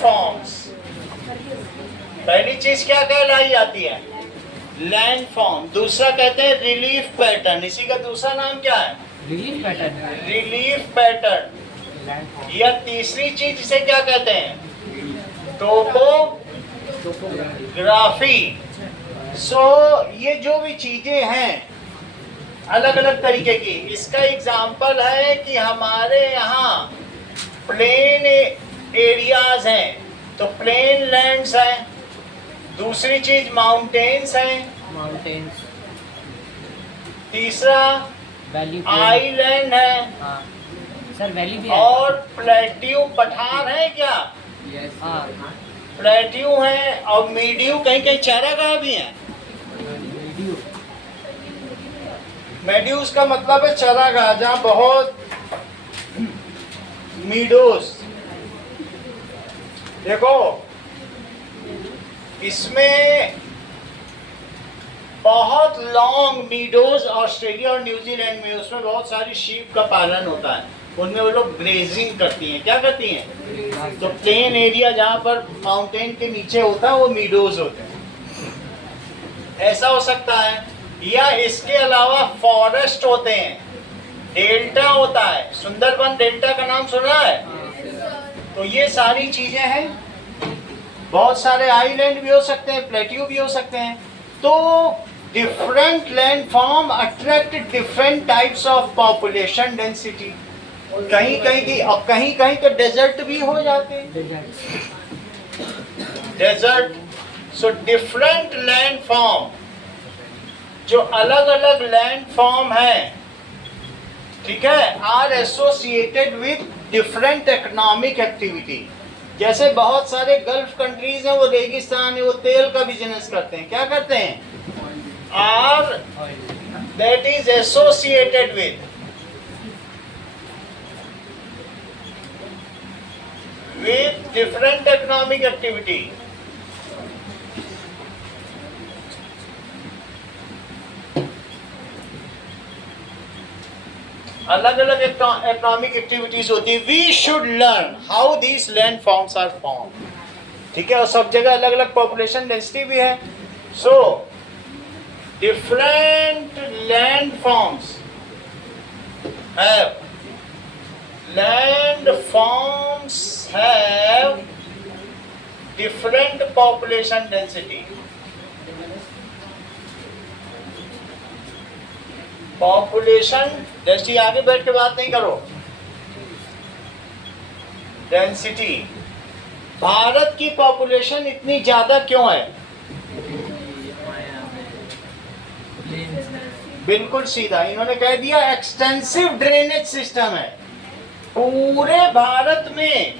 Forms, पहली चीज क्या कहलाई जाती है? Land form. दूसरा कहते हैं रिलीफ पैटर्न, इसी का दूसरा नाम क्या है? Relief pattern. Relief pattern. या तीसरी चीज इसे क्या कहते हैं? टोपोग्राफी। सो ये जो भी चीजें हैं अलग अलग तरीके की, इसका एग्जाम्पल है कि हमारे यहाँ प्लेन एरियाज हैं तो प्लेन लैंड्स हैं, दूसरी चीज माउंटेन्स हैं, माउंटेन्स, तीसरा वैली, आइलैंड है, हाँ सर वैली भी है, और प्लेट्यू पठार है क्या? यस हाँ, प्लेट्यू है, और मीडियू कहीं कहीं चारागाह भी है। मेड्यूस का मतलब है चारागाह, जहाँ बहुत मीडोज। देखो इसमें बहुत लॉन्ग मीडोज ऑस्ट्रेलिया और न्यूजीलैंड में, उसमें बहुत सारी शीप का पालन होता है, उनमें वो लोग ग्रेजिंग करती हैं। क्या करती हैं? तो प्लेन एरिया जहाँ पर माउंटेन के नीचे होता है वो मीडोज होते हैं। ऐसा हो सकता है, या इसके अलावा फॉरेस्ट होते हैं, डेल्टा होता है, सुंदरबन डेल्टा का नाम सुना है? तो ये सारी चीजें हैं। बहुत सारे आइलैंड भी हो सकते हैं, प्लेट्यू भी हो सकते हैं। तो different land form attract different types of population density. कहीं कहीं की, और कहीं कहीं तो डेजर्ट भी हो जाते हैं, desert. So different land form, जो अलग अलग लैंड फॉर्म है, ठीक है, are associated with different economic activity. जैसे बहुत सारे गल्फ कंट्रीज हैं, वो रेगिस्तान है, वो तेल का बिजनेस करते हैं। क्या करते हैं? Are that is associated with different economic activity. अलग अलग इकोनॉमिक एक्टिविटीज होती है। We should learn how these land forms are form, ठीक है, और सब जगह अलग अलग पॉपुलेशन डेंसिटी भी है। सो different land forms have different population density. Population density, आगे बैठ के बात नहीं करो। डेंसिटी, भारत की पॉपुलेशन इतनी ज्यादा क्यों है? बिल्कुल सीधा इन्होंने कह दिया, एक्सटेंसिव ड्रेनेज सिस्टम है। पूरे भारत में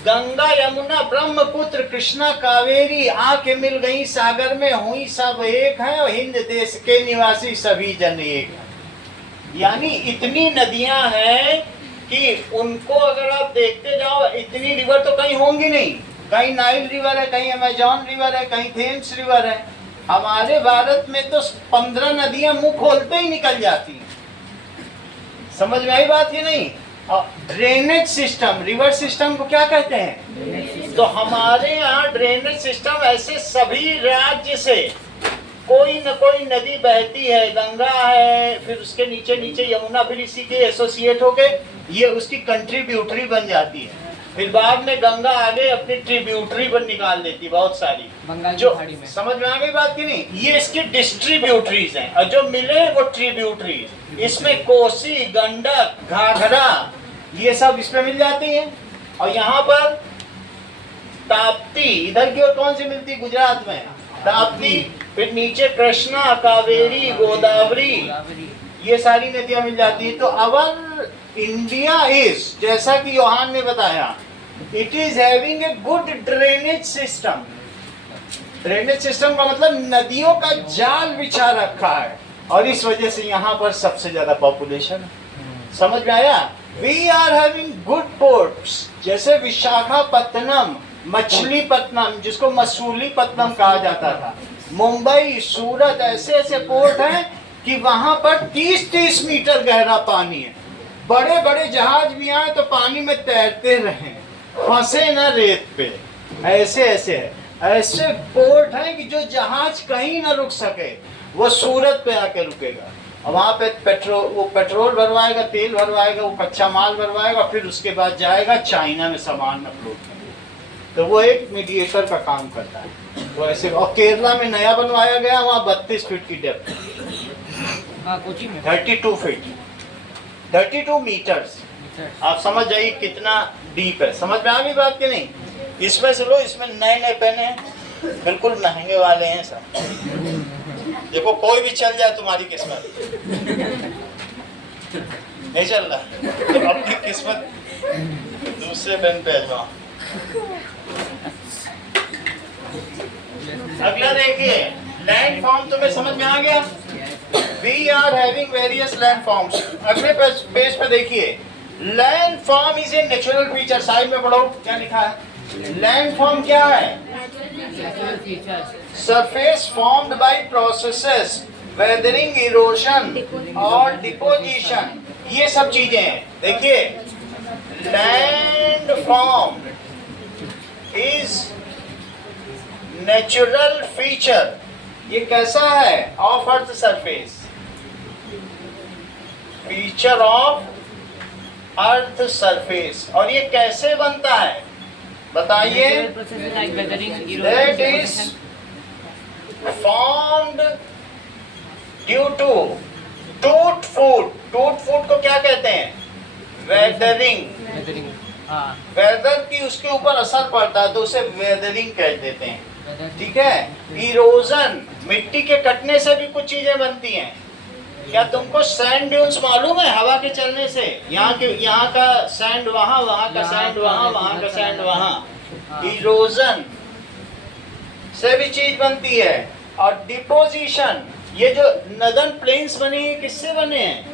गंगा, यमुना, ब्रह्मपुत्र, कृष्णा, कावेरी आके मिल गई, सागर में हुई सब एक है, और हिंद देश के निवासी सभी जन एक है। यानी इतनी नदियां हैं कि उनको अगर आप देखते जाओ, इतनी रिवर तो कहीं होंगी नहीं। कहीं नाइल रिवर है, कहीं अमेजॉन रिवर है, कहीं थेम्स रिवर है। हमारे भारत में तो 15 नदियां मुंह खोलते ही निकल जाती हैं। समझ में आई बात कि नहीं? ड्रेनेज सिस्टम, रिवर सिस्टम को क्या कहते हैं? तो हमारे यहाँ ड्रेनेज सिस्टम ऐसे सभी राज्य से कोई न कोई नदी बहती है। गंगा है, फिर उसके नीचे नीचे यमुना, फिर इसी के एसोसिएट होके ये उसकी कंट्रीब्यूटरी बन जाती है। फिर बाद में गंगा आगे अपनी ट्रिब्यूटरी पर निकाल देती बहुत सारी, जो समझ में आ गई बात की नहीं? ये इसकी डिस्ट्रीब्यूटरीज हैं, और जो मिले वो ट्रिब्यूटरीज। इसमें कोसी, गंडक, घाघरा, ये सब इसमें मिल जाती हैं। और यहाँ पर ताप्ती, इधर की ओर कौन सी मिलती? गुजरात में ताप्ती। फिर नीचे कृष्णा, कावेरी, गोदावरी, ये सारी नदियां मिल जाती हैं। तो अवर इंडिया इज, जैसा कि योहान ने बताया, it is having a good drainage system. Drainage system का मतलब नदियों का जाल बिछा रखा है, और इस वजह से यहाँ पर सबसे ज्यादा पॉपुलेशन है। समझ में आया? We are having good ports, जैसे विशाखापत्तनम, मछलीपट्टनम, जिसको मसूलीपट्टनम कहा जाता था, मुंबई, सूरत, ऐसे ऐसे पोर्ट हैं कि वहां पर 30-30 मीटर गहरा पानी है। बड़े बड़े जहाज भी आए तो पानी में तैरते रहे। फंसे ना रेत पे, ऐसे ऐसे है। ऐसे पोर्ट है कि जो जहाज कहीं ना रुक सके, वो सूरत पे आके रुकेगा और वहां पे पेट्रोल भरवाएगा, तेल भरवाएगा, वो कच्चा माल भरवाएगा, फिर उसके बाद जाएगा चाइना में सामान अपलोड करेगा। तो वो एक मीडिएटर का काम करता है। वो ऐसे, और केरला में नया बनवाया गया, वहाँ 32 फीट की डेप्थ, हाँ कोची में 32 फीट, 32 मीटर्स। आप समझ जाइए कितना डीप है। समझ में आ गई बात कि नहीं? इसमें से लो, इसमें नए नए पेन हैं, बिल्कुल महंगे वाले हैं सब। देखो कोई भी चल जाए तुम्हारी किस्मत, नहीं चल रहा तो अपनी किस्मत दूसरे पेन पे आजमाओ। अगला देखिए, लैंड फॉर्म तुम्हें समझ में आ गया? We are having various land forms. अगले पेज पे देखिए, land form is a natural feature. Side में पढ़ो क्या लिखा है। लैंड फॉर्म क्या है? Surface formed by processes, weathering, erosion और डिपोजिशन, ये सब चीजें हैं। देखिए, land form is natural feature. ये कैसा है? Of earth surface, feature of earth surface. और ये कैसे बनता है बताइए? That is formed due to टूट फूट। टूट फूट को क्या कहते हैं? वेदरिंग। वेदर की उसके ऊपर असर पड़ता है तो उसे वेदरिंग कह देते हैं। ठीक है। इरोजन, मिट्टी के कटने से भी कुछ चीजें बनती हैं। क्या तुमको सैंड ड्यून्स मालूम है? हवा के चलने से यहाँ का सैंड वहाँ, वहाँ का सैंड वहाँ, वहाँ का सैंड वहाँ। इरोजन से भी चीज बनती है। और डिपोजिशन, ये जो नदर्न प्लेन्स बने हैं किससे बने हैं?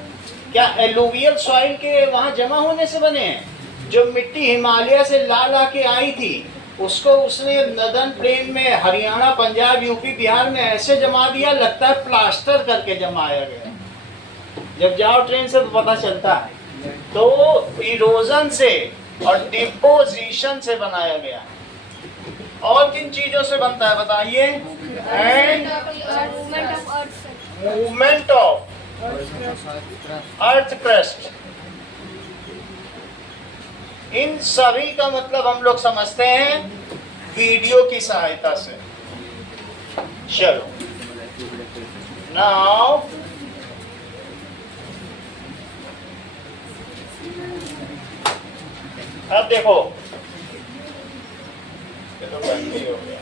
क्या एलुवियल सॉइल के वहाँ जमा होने से बने हैं? जो मिट्टी हिमालय से ला ला के आई थी, उसको उसने नदर्न प्लेन में हरियाणा, पंजाब, यूपी, बिहार में ऐसे जमा दिया, लगता है प्लास्टर करके जमाया गया। जब जाओ ट्रेन से तो पता चलता है। तो इरोजन से और डिपोजिशन से बनाया गया। और किन चीजों से बनता है बताइए? And movement of earth crust. इन सभी का मतलब हम लोग समझते हैं वीडियो की सहायता से। चलो, नाउ अब देखो, ये तो बंद ही हो गया।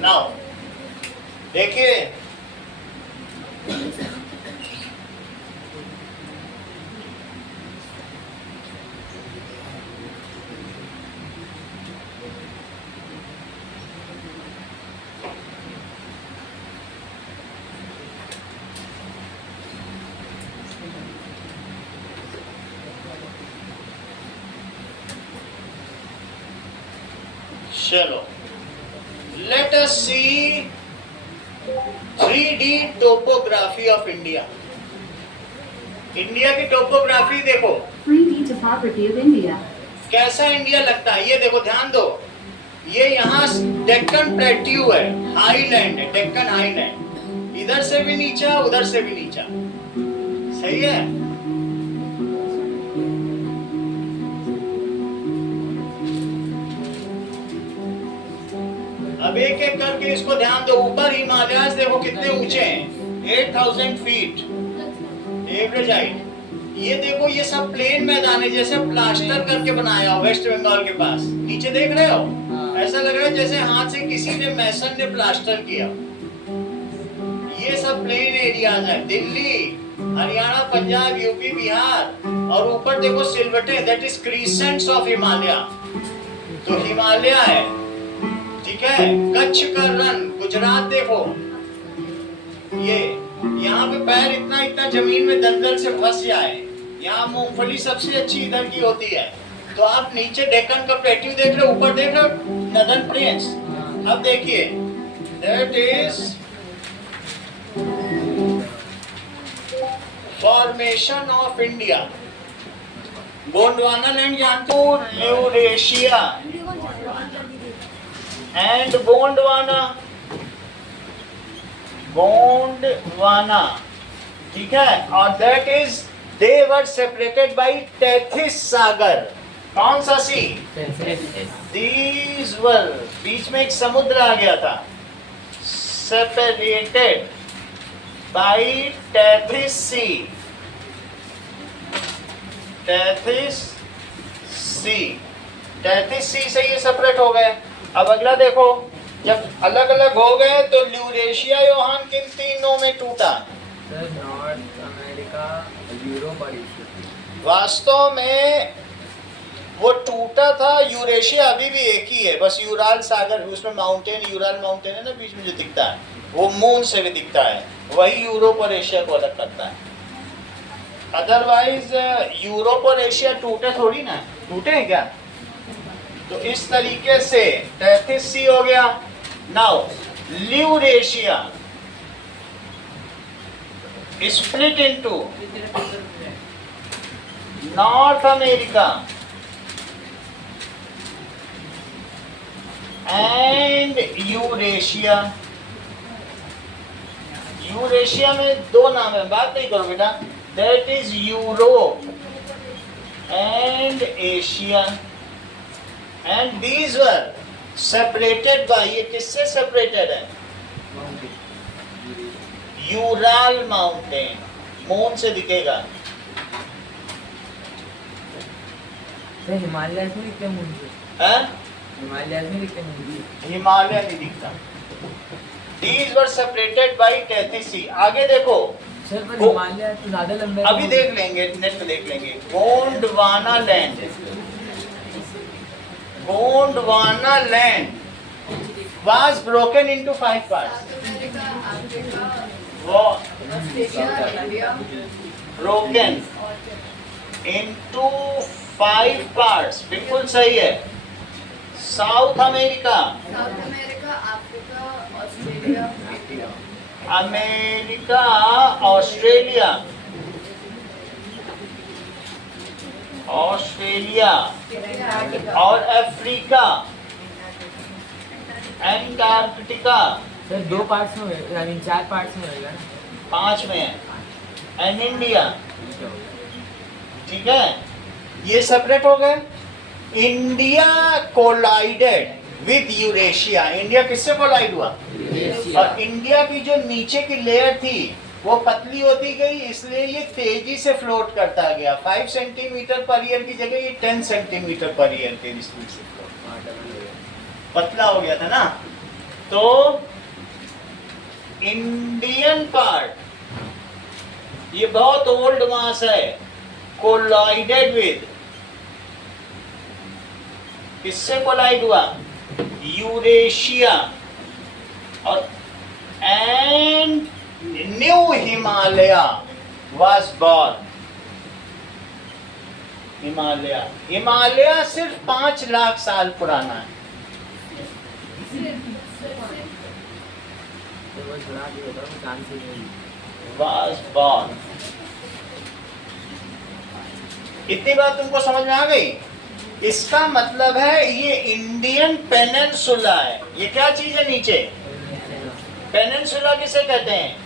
नाउ देखिए, चलो, let us see 3D topography of India. India की टोपोग्राफी देखो, 3D topography of India. कैसा इंडिया लगता है। ये देखो, ध्यान दो, ये यहाँ डेक्कन प्लेट्यू है, हाईलैंड है, डेक्कन हाईलैंड। इधर से भी नीचा, उधर से भी नीचा, सही है। अब एक एक करके इसको ध्यान दो। ऊपर हिमालय देखो कितने ऊंचे हैं, 8000 फीट एवरेज हाइट। ये देखो, ये सब प्लेन मैदान है, जैसे प्लास्टर करके बनाया हो वेस्ट बंगाल के पास। नीचे देख रहे हो, ऐसा लग रहा है जैसे हाथ से किसी ने, मैसन ने प्लास्टर किया। ये सब प्लेन एरियाज है, दिल्ली, हरियाणा, पंजाब, यूपी, बिहार। और ऊपर देखो सिलवटे, दैट इज क्रीसेंट्स ऑफ हिमालय। तो हिमालय है, ठीक है। कच्छ का रण, गुजरात देखो, ये यहाँ पे पैर इतना इतना जमीन में दलदल से फंस जाए। यहाँ मूंगफली सबसे अच्छी इधर की होती है। तो आप नीचे डेक्कन का प्लेट्यू देख रहे हो, ऊपर देख रहे हो नदर्न प्लेन्स। अब देखिए, that is formation of India. Gondwana land जानते हो, यूरेशिया एंड गोंडवाना, ठीक है। और that is they were separated by Tethys सागर। कौन सा सी? दीज वर, बीच में एक समुद्र आ गया था, separated by Tethys sea, Tethys sea से ये सेपरेट हो गए। अब अगला देखो, जब अलग अलग हो गए तो ल्यूरेशिया योहान किन तीनों में टूटा? सर नॉर्थ अमेरिका, यूरोप और एशिया। वास्तव में वो टूटा था यूरेशिया, अभी भी एक ही है, बस यूराल सागर, उसमें माउंटेन, यूराल माउंटेन है ना बीच में जो दिखता है, वो मून से भी दिखता है, वही यूरोप और एशिया को अलग करता है। अदरवाइज यूरोप और एशिया टूटे थोड़ी ना, टूटे हैं क्या? तो इस तरीके से टेथिस सी हो गया। Now Laurasia split into North America and Eurasia. Eurasia में दो नाम है, बात नहीं करो बेटा, that is Europe and Asia, and these were separated by, ये किससे सेपरेटेड है? यूराल माउंटेन, मून से दिखेगा। हिमालय में दिखते मुझे, हिमालय में दिखते मुझे, हिमालय नहीं दिखता। These were separated by Tethys sea. आगे देखो सर पर हिमालय तो ज्यादा लंबा है। अभी देख लेंगे, नेट पे देख लेंगे। Gondwana land was broken into 5 parts. वो broken into 5 parts, बिल्कुल सही है। साउथ अमेरिका, अमेरिका, ऑस्ट्रेलिया और अफ्रीका, एंटार्क्टिका। सर 2 पार्ट्स में होगा, यानी 4 पार्ट्स में होगा ना, 5 में है, एंड इंडिया, ठीक है। ये सेपरेट हो गए। India collided with Eurasia. India किससे कोलाइड हुआ? और इंडिया की जो नीचे की लेयर थी वो पतली होती गई, इसलिए ये तेजी से फ्लोट करता गया। 5 सेंटीमीटर पर ईयर की जगह ये 10 सेंटीमीटर पर ईयर के स्पीड से पतला हो गया था ना। तो इंडियन पार्ट ये बहुत ओल्ड मास है, कोलाइडेड विद, किससे कोलाइड हुआ? यूरेशिया। और and new Himalaya was born. Himalaya सिर्फ 5 लाख साल पुराना है। Was born. इतनी बात तुमको समझ में आ गई? इसका मतलब है ये इंडियन पेनिनसुला है। ये क्या चीज है नीचे? पेनिनसुला किसे कहते हैं?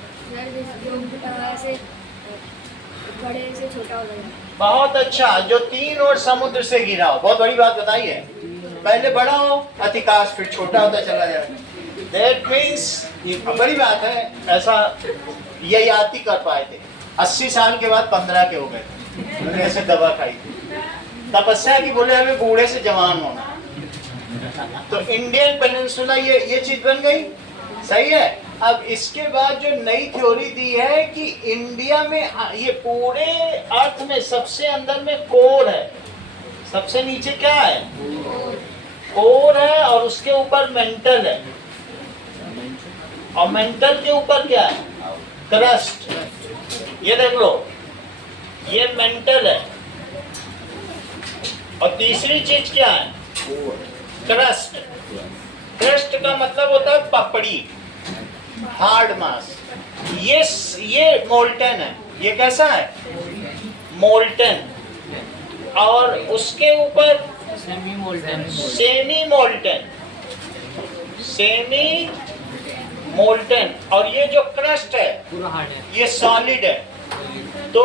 बड़े से छोटा हो गया। बहुत अच्छा, जो 3 ओर समुद्र से घिरा हो। बहुत बड़ी बात बताई है। पहले बड़ा हो अतिकाश, फिर छोटा होता चला जाए। दैट मीन्स बड़ी बात है। ऐसा ये याद ही कर पाए थे। 80 साल के बाद 15 के हो गए थे। उन्होंने ऐसे दवा खाई थी, तपस्या की, बोले हमें बूढ़े से जवान होना। तो इंडियन पेनिनसुला ये चीज बन गई। सही है। अब इसके बाद जो नई थ्योरी दी है कि इंडिया में ये पूरे अर्थ में सबसे अंदर में कोर है, सबसे नीचे क्या है? कोर है, और उसके ऊपर मेंटल है, और मेंटल के ऊपर क्या है? क्रस्ट। ये देख लो, ये मेंटल है, और तीसरी चीज क्या है? क्रस्ट। क्रस्ट का मतलब होता है पपड़ी, हार्ड मास। ये मोल्टन है, ये कैसा है? मोल्टन। और उसके ऊपर semi molten. Semi molten, semi molten. और ये जो क्रस्ट है पूरा हार्ड है। ये सॉलिड है। तो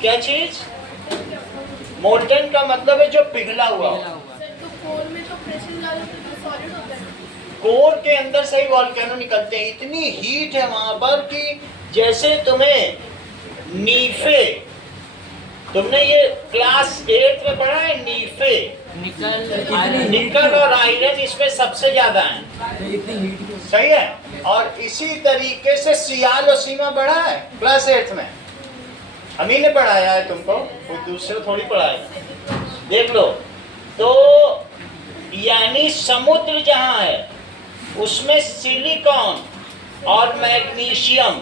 क्या चीज? मोल्टन का मतलब है जो पिघला हुआ हो। पिघला हुआ। तो कोर में तो प्रेशर डालो तो सॉलिड होता है। कोर के अंदर से ही वॉल्केनो निकलते हैं। इतनी हीट है वहां पर कि जैसे तुम्हें नीफे, तुमने ये क्लास 8 में पढ़ा है नीफे, निकल और आयरन इसमें सबसे ज्यादा है। इतनी हीट क्यों? सही है। और इसी तरीके से सियाल और सीमा पढ़ा है क्लास 8 में। हम ही ने पढ़ाया है तुमको, कोई दूसरे थोड़ी पढ़ाया। देख लो। तो यानी समुद्र जहां है उसमें सिलिकॉन और मैग्नीशियम,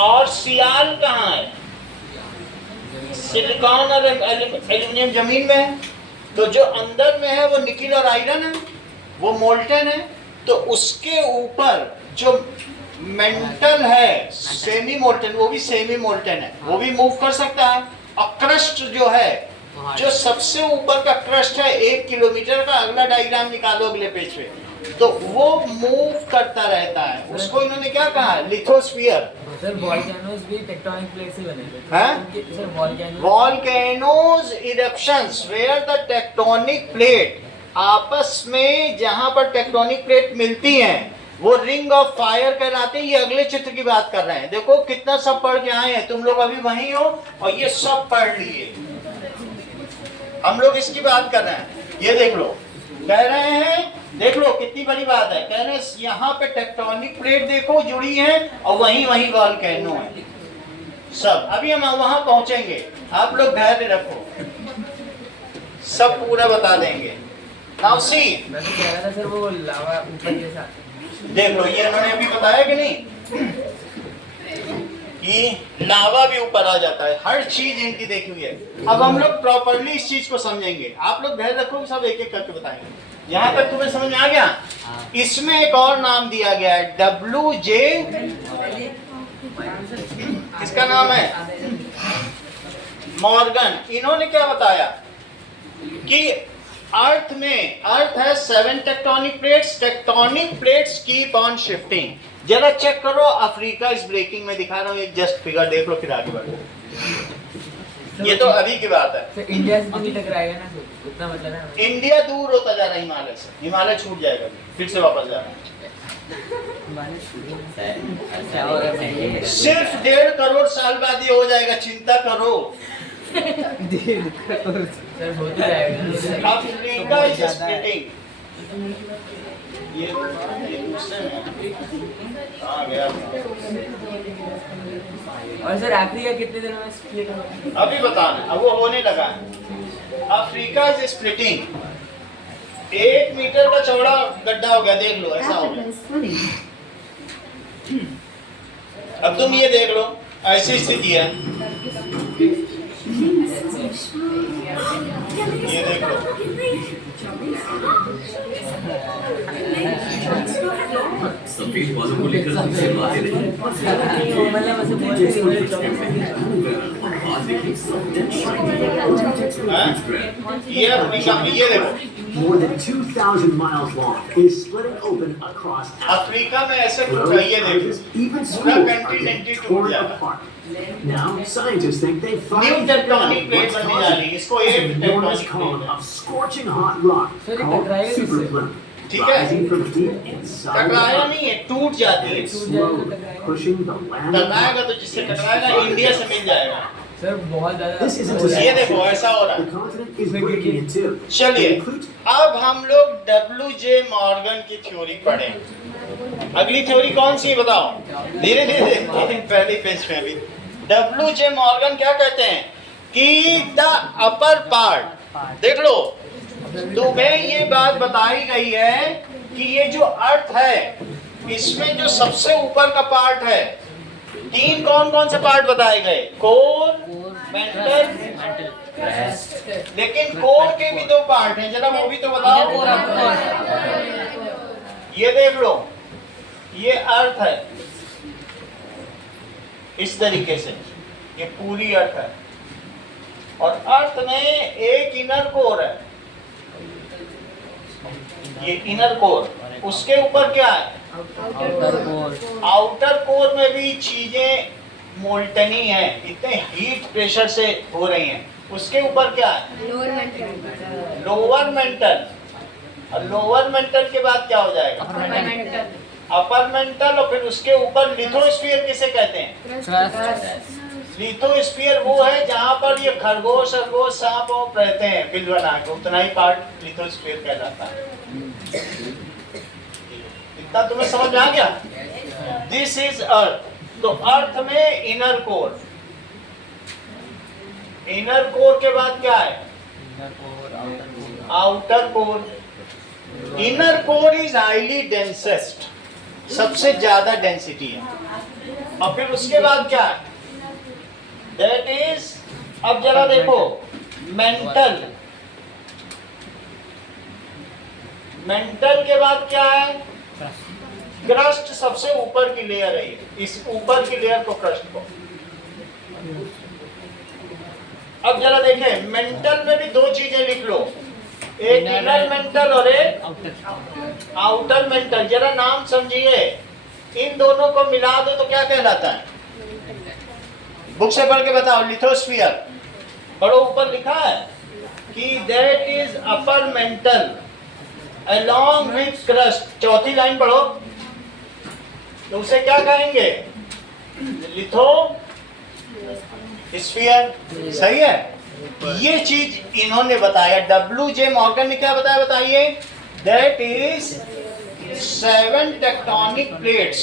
और सियाल कहाँ है? सिलिकॉन और एल्यूमिनियम जमीन में है। तो जो अंदर में है वो निकिल और आयरन है, वो मोल्टन है। तो उसके ऊपर जो मेंटल है सेमी मोल्टन, वो भी सेमी मोल्टन है, वो भी मूव कर सकता है। और क्रस्ट जो है, जो सबसे ऊपर का क्रस्ट है 1 किलोमीटर का, अगला डायग्राम निकालो अगले पेज पे, तो वो मूव करता रहता है। उसको इन्होंने क्या कहा? लिथोस्फीयर। सर वॉल्केनोज भी टेक्टोनिक प्लेट से बने थे। हैं? Sir volcanoes eruptions where the tectonic plate, आपस में जहां पर टेक्टोनिक प्लेट मिलती हैं वो रिंग ऑफ फायर कहलाते हैं। ये अगले चित्र की बात कर रहे हैं। देखो कितना सब पढ़ के आए हैं तुम लोग, अभी वहीं हो और ये सब पढ़ लिए। हम लोग इसकी बात कर रहे हैं। ये देख लो, कह रहे हैं, देख लो कितनी बड़ी बात है। कह रहे हैं यहाँ पे टेक्टोनिक प्लेट देखो जुड़ी है और वहीं वॉल्केनो है सब। अभी हम वहां पहुंचेंगे, आप लोग धैर्य रखो, सब पूरा बता देंगे। नाउ सी, मैं तो कह रहा था सर वो लावा ऊपर जैसा। देख लो, ये इन्होंने अभी बताया कि नहीं कि लावा भी ऊपर आ जाता है। हर चीज इनकी देखी हुई है। अब हम लोग प्रॉपर्ली इस चीज को समझेंगे। आप लोग धैर्य रखो, सब एक एक करके बताएंगे। यहाँ तक तुम्हें समझ में आ गया? इसमें एक और नाम दिया गया है, WJ, किसका नाम है? मॉर्गन। इन्होंने क्या बताया कि अर्थ है 7 tectonic plates keep on shifting. जरा चेक करो, अफ्रीका इज ब्रेकिंग में दिखा रहा हूँ, एक जस्ट फिगर देख लो फिर आगे बढ़ो। ये तो अभी की बात है। सर इंडिया से तो नहीं टकराएगा ना सर, उतना मतलब है। इंडिया दूर होता जा रहा है हिमालय से, हिमालय छूट जाएगा, फिर से वापस जा रहा है। सिर्फ 1.5 करोड़ साल बाद ये हो जाएगा, चिंता करो। सर हो तो जाएगा। Africa is splitting. ये दूसरे में आ गया। और सर अफ्रीका कितने दिनों में स्प्लिट होगा? अभी बताना, अब वो होने लगा है। Africa is splitting. 1 मीटर का चौड़ा गड्ढा हो गया, देख लो ऐसा हो Africa गया। is splitting. अब तुम ये देख लो, ऐसी स्थिति है। ये देख लो, सफेद बालों को लेकर हमसे बातें नहीं। मतलब ऐसे आज देखिए ये अफ्रीका में, ये देखो more than 2,000 miles long, is splitting open across Africa. Africa में ऐसे Roads, टूटा, ये bridges, देखो even पूरा schools are कंटिनेंट getting टूट torn जाएगा। apart. Now, scientists think they new finally figured tectonic out plate what's बनने जा रही है, causing इसको an एक enormous टेक्टोनिक column प्लेट है। of scorching hot rock Sir, ये called टकराएगा किससे? superplume, ठीक है। rising from deep inside the टकराया rock, नहीं है, टूट जाती है। slowly pushing the land टकराएगा apart. तो जिससे टकराएगा इंडिया से मिल जाएगा। सर बहुत ज्यादा। This isn't a ये देखो ऐसा हो रहा The है। continent is breaking in two. चलिए, It includes अब हम लोग WJ मॉर्गन की थ्योरी पढ़ें। अगली थ्योरी कौन सी बताओ? धीरे धीरे पहली पेज में अभी। WJ मॉर्गन क्या कहते हैं कि द अपर पार्ट, देख लो, तुम्हें ये बात बताई गई है कि ये जो अर्थ है इसमें जो सबसे ऊपर का पार्ट है, 3 कौन से पार्ट बताए गए? कोर, मेंटल, लेकिन कोर के भी 2 पार्ट हैं, जरा वो भी तो बताओ। ये देख लो, ये अर्थ है, इस तरीके से ये पूरी अर्थ है। और अर्थ में एक इनर कोर है, ये इनर कोर, उसके ऊपर क्या है आउटर कोर में भी चीजें मोल्टनी है, इतने हीट प्रेशर से हो रही हैं। उसके ऊपर क्या है लोअर मेंटल, और लोअर मेंटल के बाद क्या हो जाएगा अपर मेंटल, और फिर उसके ऊपर लिथोस्फीयर किसे कहते हैं लिथोस्फीयर वो है जहां पर ये खरगोश खरगोश सांप वाप रहते हैं बिल बना के, उतना ही पार्ट लिथोस्फीयर कहलाता है। इतना तुम्हें समझ में आ गया? This is earth. तो अर्थ में इनर कोर, इनर कोर के बाद क्या है outer core. Inner core is highly densest, सबसे ज्यादा डेंसिटी है। और फिर उसके बाद क्या है दैट इज, अब जरा देखो मेंटल, मेंटल के बाद क्या है क्रस्ट, सबसे ऊपर की लेयर है ये, इस ऊपर की लेयर को क्रस्ट को। अब जरा देखें मेंटल में भी दो चीजें लिख लो, एक इनर मेंटल और एक आउटर मेंटल। जरा नाम समझिए, इन दोनों को मिला दो तो क्या कहलाता है? बुक से पढ़ के बताओ। लिथोस्फीयर पढ़ो, ऊपर लिखा है कि that is upper mantle along with crust. चौथी लाइन पढ़ो तो उसे क्या कहेंगे? Litho sphere. सही है, ये चीज इन्होंने बताया। W.J. मॉर्गन ने क्या बताया बताइए? दैट इज 7 टेक्टोनिक प्लेट्स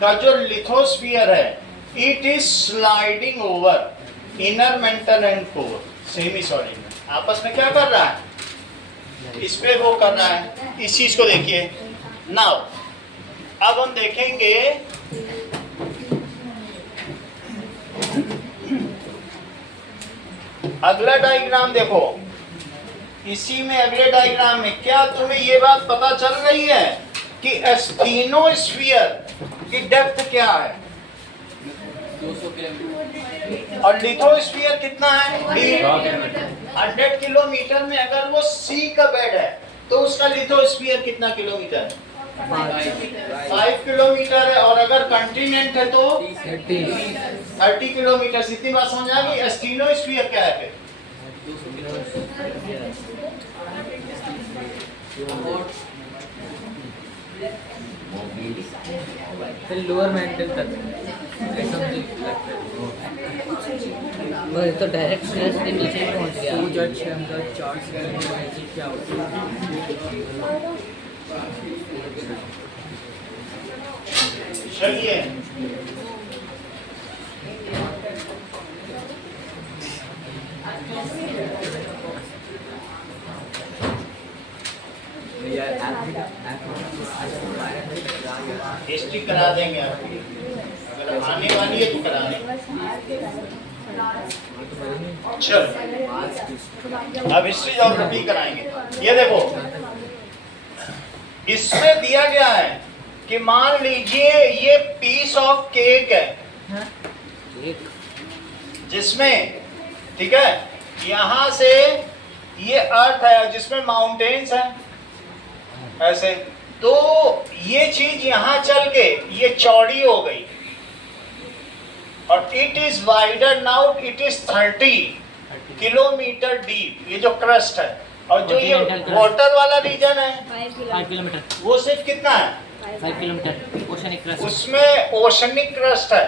का जो लिथोस्फीयर है, it is sliding over inner mental and core semi solid में। आपस में क्या कर रहा है? इस पे वो कर रहा है। इस चीज को देखिए। नाउ अब हम देखेंगे अगला डायग्राम। देखो इसी में अगले डायग्राम में क्या तुम्हें ये बात पता चल रही है कि एस्थेनोस्फीयर की डेप्थ क्या है 200 किलोमीटर और लिथोस्फीयर कितना है? 100 किलोमीटर में अगर वो सी का बेड है तो उसका लिथोस्फीयर कितना किलोमीटर है? 5 किलोमीटर है। और अगर कंटिनेंट है तो 30 किलोमीटर। इतनी बात समझ आ गई? एस्थेनोस्फीयर क्या है फिर? 200 किलोमीटर फिर लोअर मेंटल तक वो तो डायरेक्ट स्ट्रेस के नीचे ही पहुंच गया। वो जो 4 से क्या होता है? चलिए हिस्ट्री करा देंगे आपकी, अगर आने वाली है तो करा देंगे। चलो अब हिस्ट्री ज्योग्राफी कराएंगे। ये देखो इसमें दिया गया है कि मान लीजिए ये पीस ऑफ केक है जिसमें, ठीक है, यहां से ये अर्थ है जिसमें माउंटेन्स है ऐसे, तो ये चीज यहां चल के ये चौड़ी हो गई और it is wider now, it is 30 kilometre deep ये जो क्रस्ट है। और जो ये वाटर वाला रीजन है 5 किलोमीटर, वो सिर्फ कितना है? 5 किलोमीटर ओशनिक क्रस्ट। उसमें ओशनिक क्रस्ट है।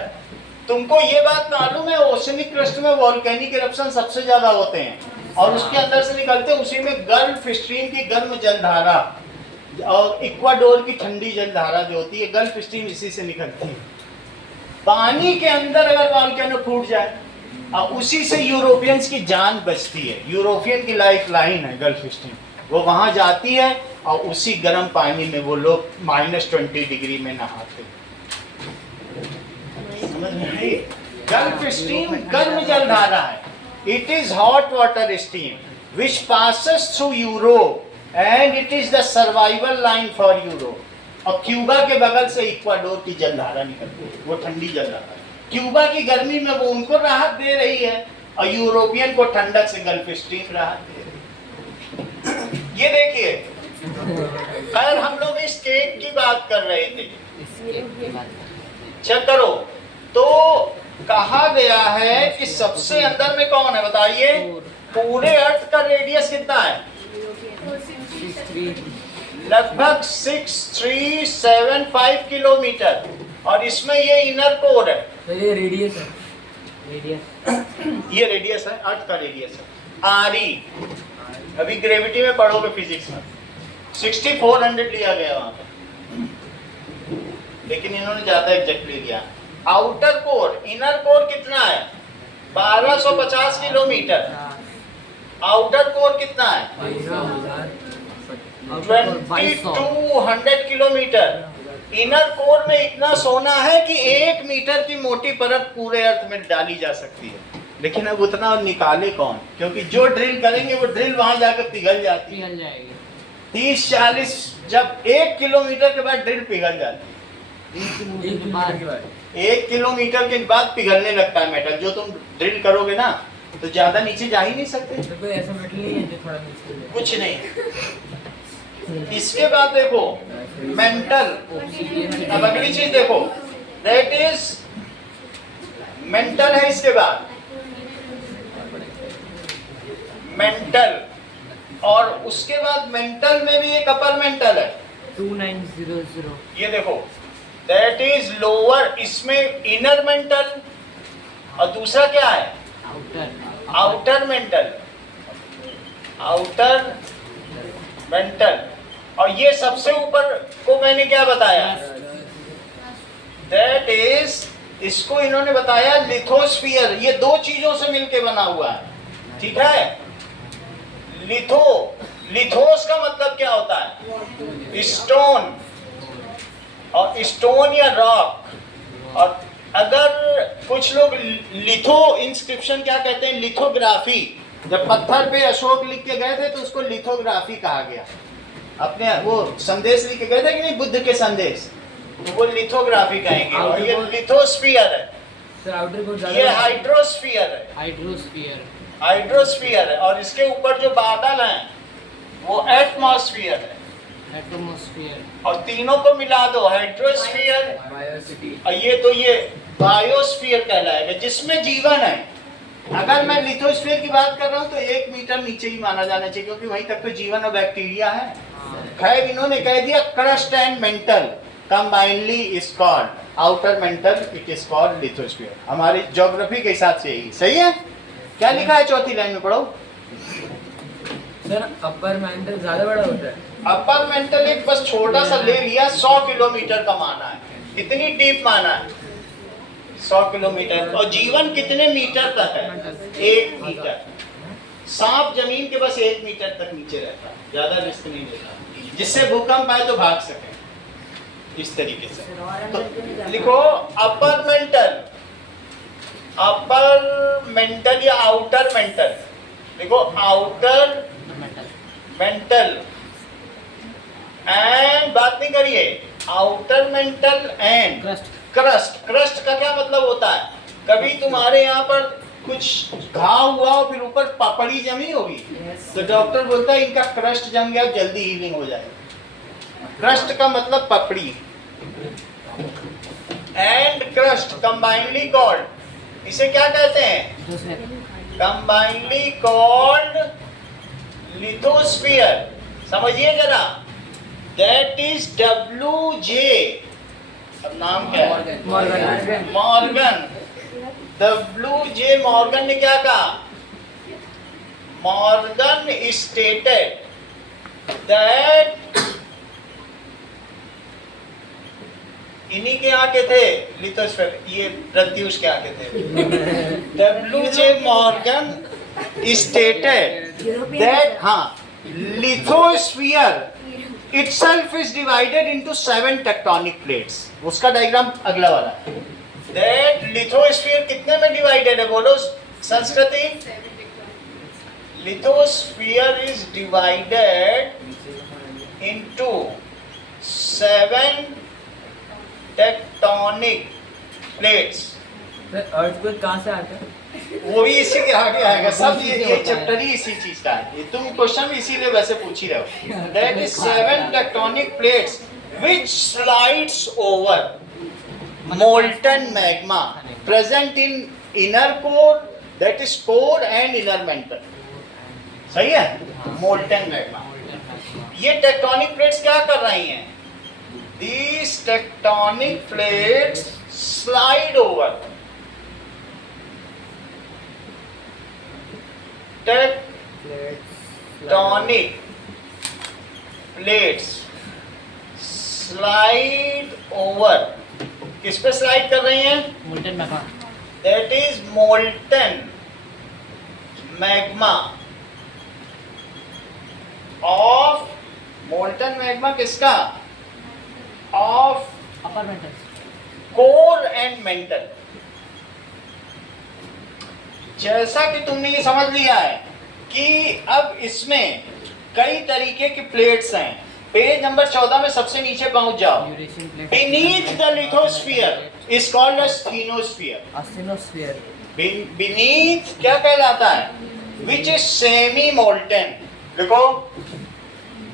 तुमको ये बात मालूम है ओशनिक क्रस्ट में वोल्केनिक इरप्शन सबसे ज्यादा होते हैं और उसके अंदर से निकलते हैं, उसी में गल्फ स्ट्रीम की गर्म जलधारा और इक्वाडोर की ठंडी जलधारा जो होती है, गल्फ स्ट्रीम इसी से निकलती है। पानी के अंदर अगर वोल्केनो फूट जाए और उसी से यूरोपियंस की जान बचती है। यूरोपियन की लाइफ लाइन है गल्फ स्ट्रीम, वो वहां जाती है और उसी गर्म पानी में वो लोग -20 डिग्री में नहाते हैं। समझ में आई? गल्फ स्ट्रीम गर्म जलधारा है। It is hot water stream which passes through Europe and it is the survival line for Europe. और क्यूबा के बगल से इक्वाडोर की जलधारा निकलती है, वो ठंडी जलधारा है। क्यूबा की गर्मी में वो उनको राहत दे रही है और यूरोपियन को ठंडक से गल्फ स्ट्रीम राहत दे रही है। ये देखिए, खैर हम लोग इस केक की बात कर रहे थे, चेक करो। तो कहा गया है कि सबसे अंदर में कौन है बताइए? पूरे अर्थ का रेडियस कितना है? लगभग 6375 किलोमीटर, और इसमें ये इनर कोर है। तो ये रेडियस है, ये रेडियस है, अर्थ का रेडियस है, आरी। अभी ग्रेविटी में पढ़ोगे फिजिक्स में, 6400 लिया गया वहां पे, लेकिन इन्होंने ज्यादा एग्जैक्टली लिया। आउटर कोर, इनर कोर कितना है? 1250 किलोमीटर। आउटर कोर कितना है? 2200 किलोमीटर। इनर कोर में इतना सोना है कि 1 मीटर की मोटी परत पूरे अर्थ में डाली जा सकती है, लेकिन अब उतना निकाले कौन? क्योंकि जो ड्रिल करेंगे वो ड्रिल वहां जाकर पिघल जाती है। 30-40, जब 1 किलोमीटर के बाद ड्रिल पिघल जाती है। 1 किलोमीटर के बाद पिघलने लगता है मेटल। जो तुम ड्रिल करोगे ना तो ज्यादा नीचे जा ही नहीं सकते। तो कोई ऐसा मेटल नहीं है जो थोड़ा नीचे है? कुछ नहीं। इसके बाद देखो मेंटल। अब अगली चीज देखो, दैट इज मेंटल है। इसके बाद मेंटल, और उसके बाद मेंटल में भी एक अपर मेंटल है 2900। ये देखो, दैट इज लोअर। इसमें इनर मेंटल और दूसरा क्या है? Outer mental. आउटर मेंटल, और ये सबसे ऊपर को मैंने क्या बताया? दैट इज, इसको इन्होंने बताया लिथोस्फीयर। ये दो चीजों से मिलके बना हुआ है, ठीक है? लिथोस का मतलब क्या होता है? स्टोन, और स्टोन या रॉक। और अगर कुछ लोग लिथो इंस्क्रिप्शन क्या कहते हैं? लिथोग्राफी। जब पत्थर पे अशोक लिख के गए थे तो उसको लिथोग्राफी कहा गया। अपने वो संदेश लिख के गए थे कि नहीं, बुद्ध के संदेश, तो वो लिथोग्राफी कहेंगे। और ये लिथोस्फीयर है, ये हाइड्रोस्फीयर है। हाइड्रोस्फीयर है, और इसके ऊपर जो बादल हैं वो एटमॉस्फेयर है। और तीनों को मिला दो, हाइड्रोस्फीयर और ये बायोस्फीयर कहलाएगा, जिसमें जीवन है। अगर मैं लिथोस्फीयर की बात कर रहा हूँ तो 1 मीटर नीचे ही माना जाना चाहिए, क्योंकि वहीं तक तो जीवन और बैक्टीरिया है। खैर इन्होंने कह दिया crust and mental combinedly is called outer mental, it is called lithosphere. हमारी ज्योग्राफी के हिसाब से यही सही है। क्या लिखा है चौथी लाइन में? पढ़ो सर। अपर मेंटल ज्यादा बड़ा होता है। अपर मेंटल एक बस छोटा सा ले लिया, 100 किलोमीटर का माना है, इतनी डीप माना है 100 किलोमीटर। और जीवन कितने मीटर तक है? 1 मीटर। सांप जमीन के बस 1 मीटर तक नीचे रहता है, ज्यादा रिस्क नहीं लेता, जिससे भूकंप आए तो भाग सके। इस तरीके से तो लिखो अपर मेंटल या आउटर मेंटल। देखो आउटर मेंटल एंड, बात नहीं करिए, आउटर मेंटल एंड क्रस्ट का क्या मतलब होता है? कभी तुम्हारे यहाँ पर कुछ घाव हुआ और फिर ऊपर पपड़ी जमी होगी, तो डॉक्टर बोलता है इनका क्रस्ट जम गया, जल्दी हीलिंग हो जाएगी। क्रस्ट का मतलब पपड़ी। एंड क्रस्ट कंबाइनली कॉल्ड, इसे क्या कहते हैं? Combinedly called lithosphere. समझिए जरा, दैट इज WJ। अब नाम क्या है? मॉर्गन। WJ मॉर्गन ने क्या कहा? मॉर्गन स्टेटेड दैट, इन्हीं के यहाँ के थे लिथोस्फीयर, ये प्रत्युष के यहाँ के थे। WJ Morgan stated that lithosphere itself is divided into 7 tectonic plates. उसका डायग्राम अगला वाला है। That lithosphere कितने में डिवाइडेड है? बोलो संस्कृति। Lithosphere is divided into 7 tectonic plates. Earthquake कहाँ से आता है? वो भी इसी के आगे आएगा सब। ये चैप्टर ही इसी चीज का है। ये तुम क्वेश्चन भी इसीलिए वैसे पूछ ही रहे हो। That is 7 tectonic plates which slides over molten magma present in inner core, that is core and inner mantle। सही है, molten magma। ये टेक्टोनिक प्लेट्स क्या कर रही हैं? These tectonic plates slide over। Tectonic plates slide over। किस पे slide कर रही हैं? Molten magma. That is molten magma of molten magma किसका? Of upper mantle. core and mantle। जैसा कि तुमने ये समझ लिया है कि अब इसमें कई तरीके की प्लेट्स हैं। पेज नंबर 14 में सबसे नीचे पहुंच जाओ। Beneath the lithosphere is called as asthenosphere। Asthenosphere। Beneath क्या कहलाता है? Which is semi molten। देखो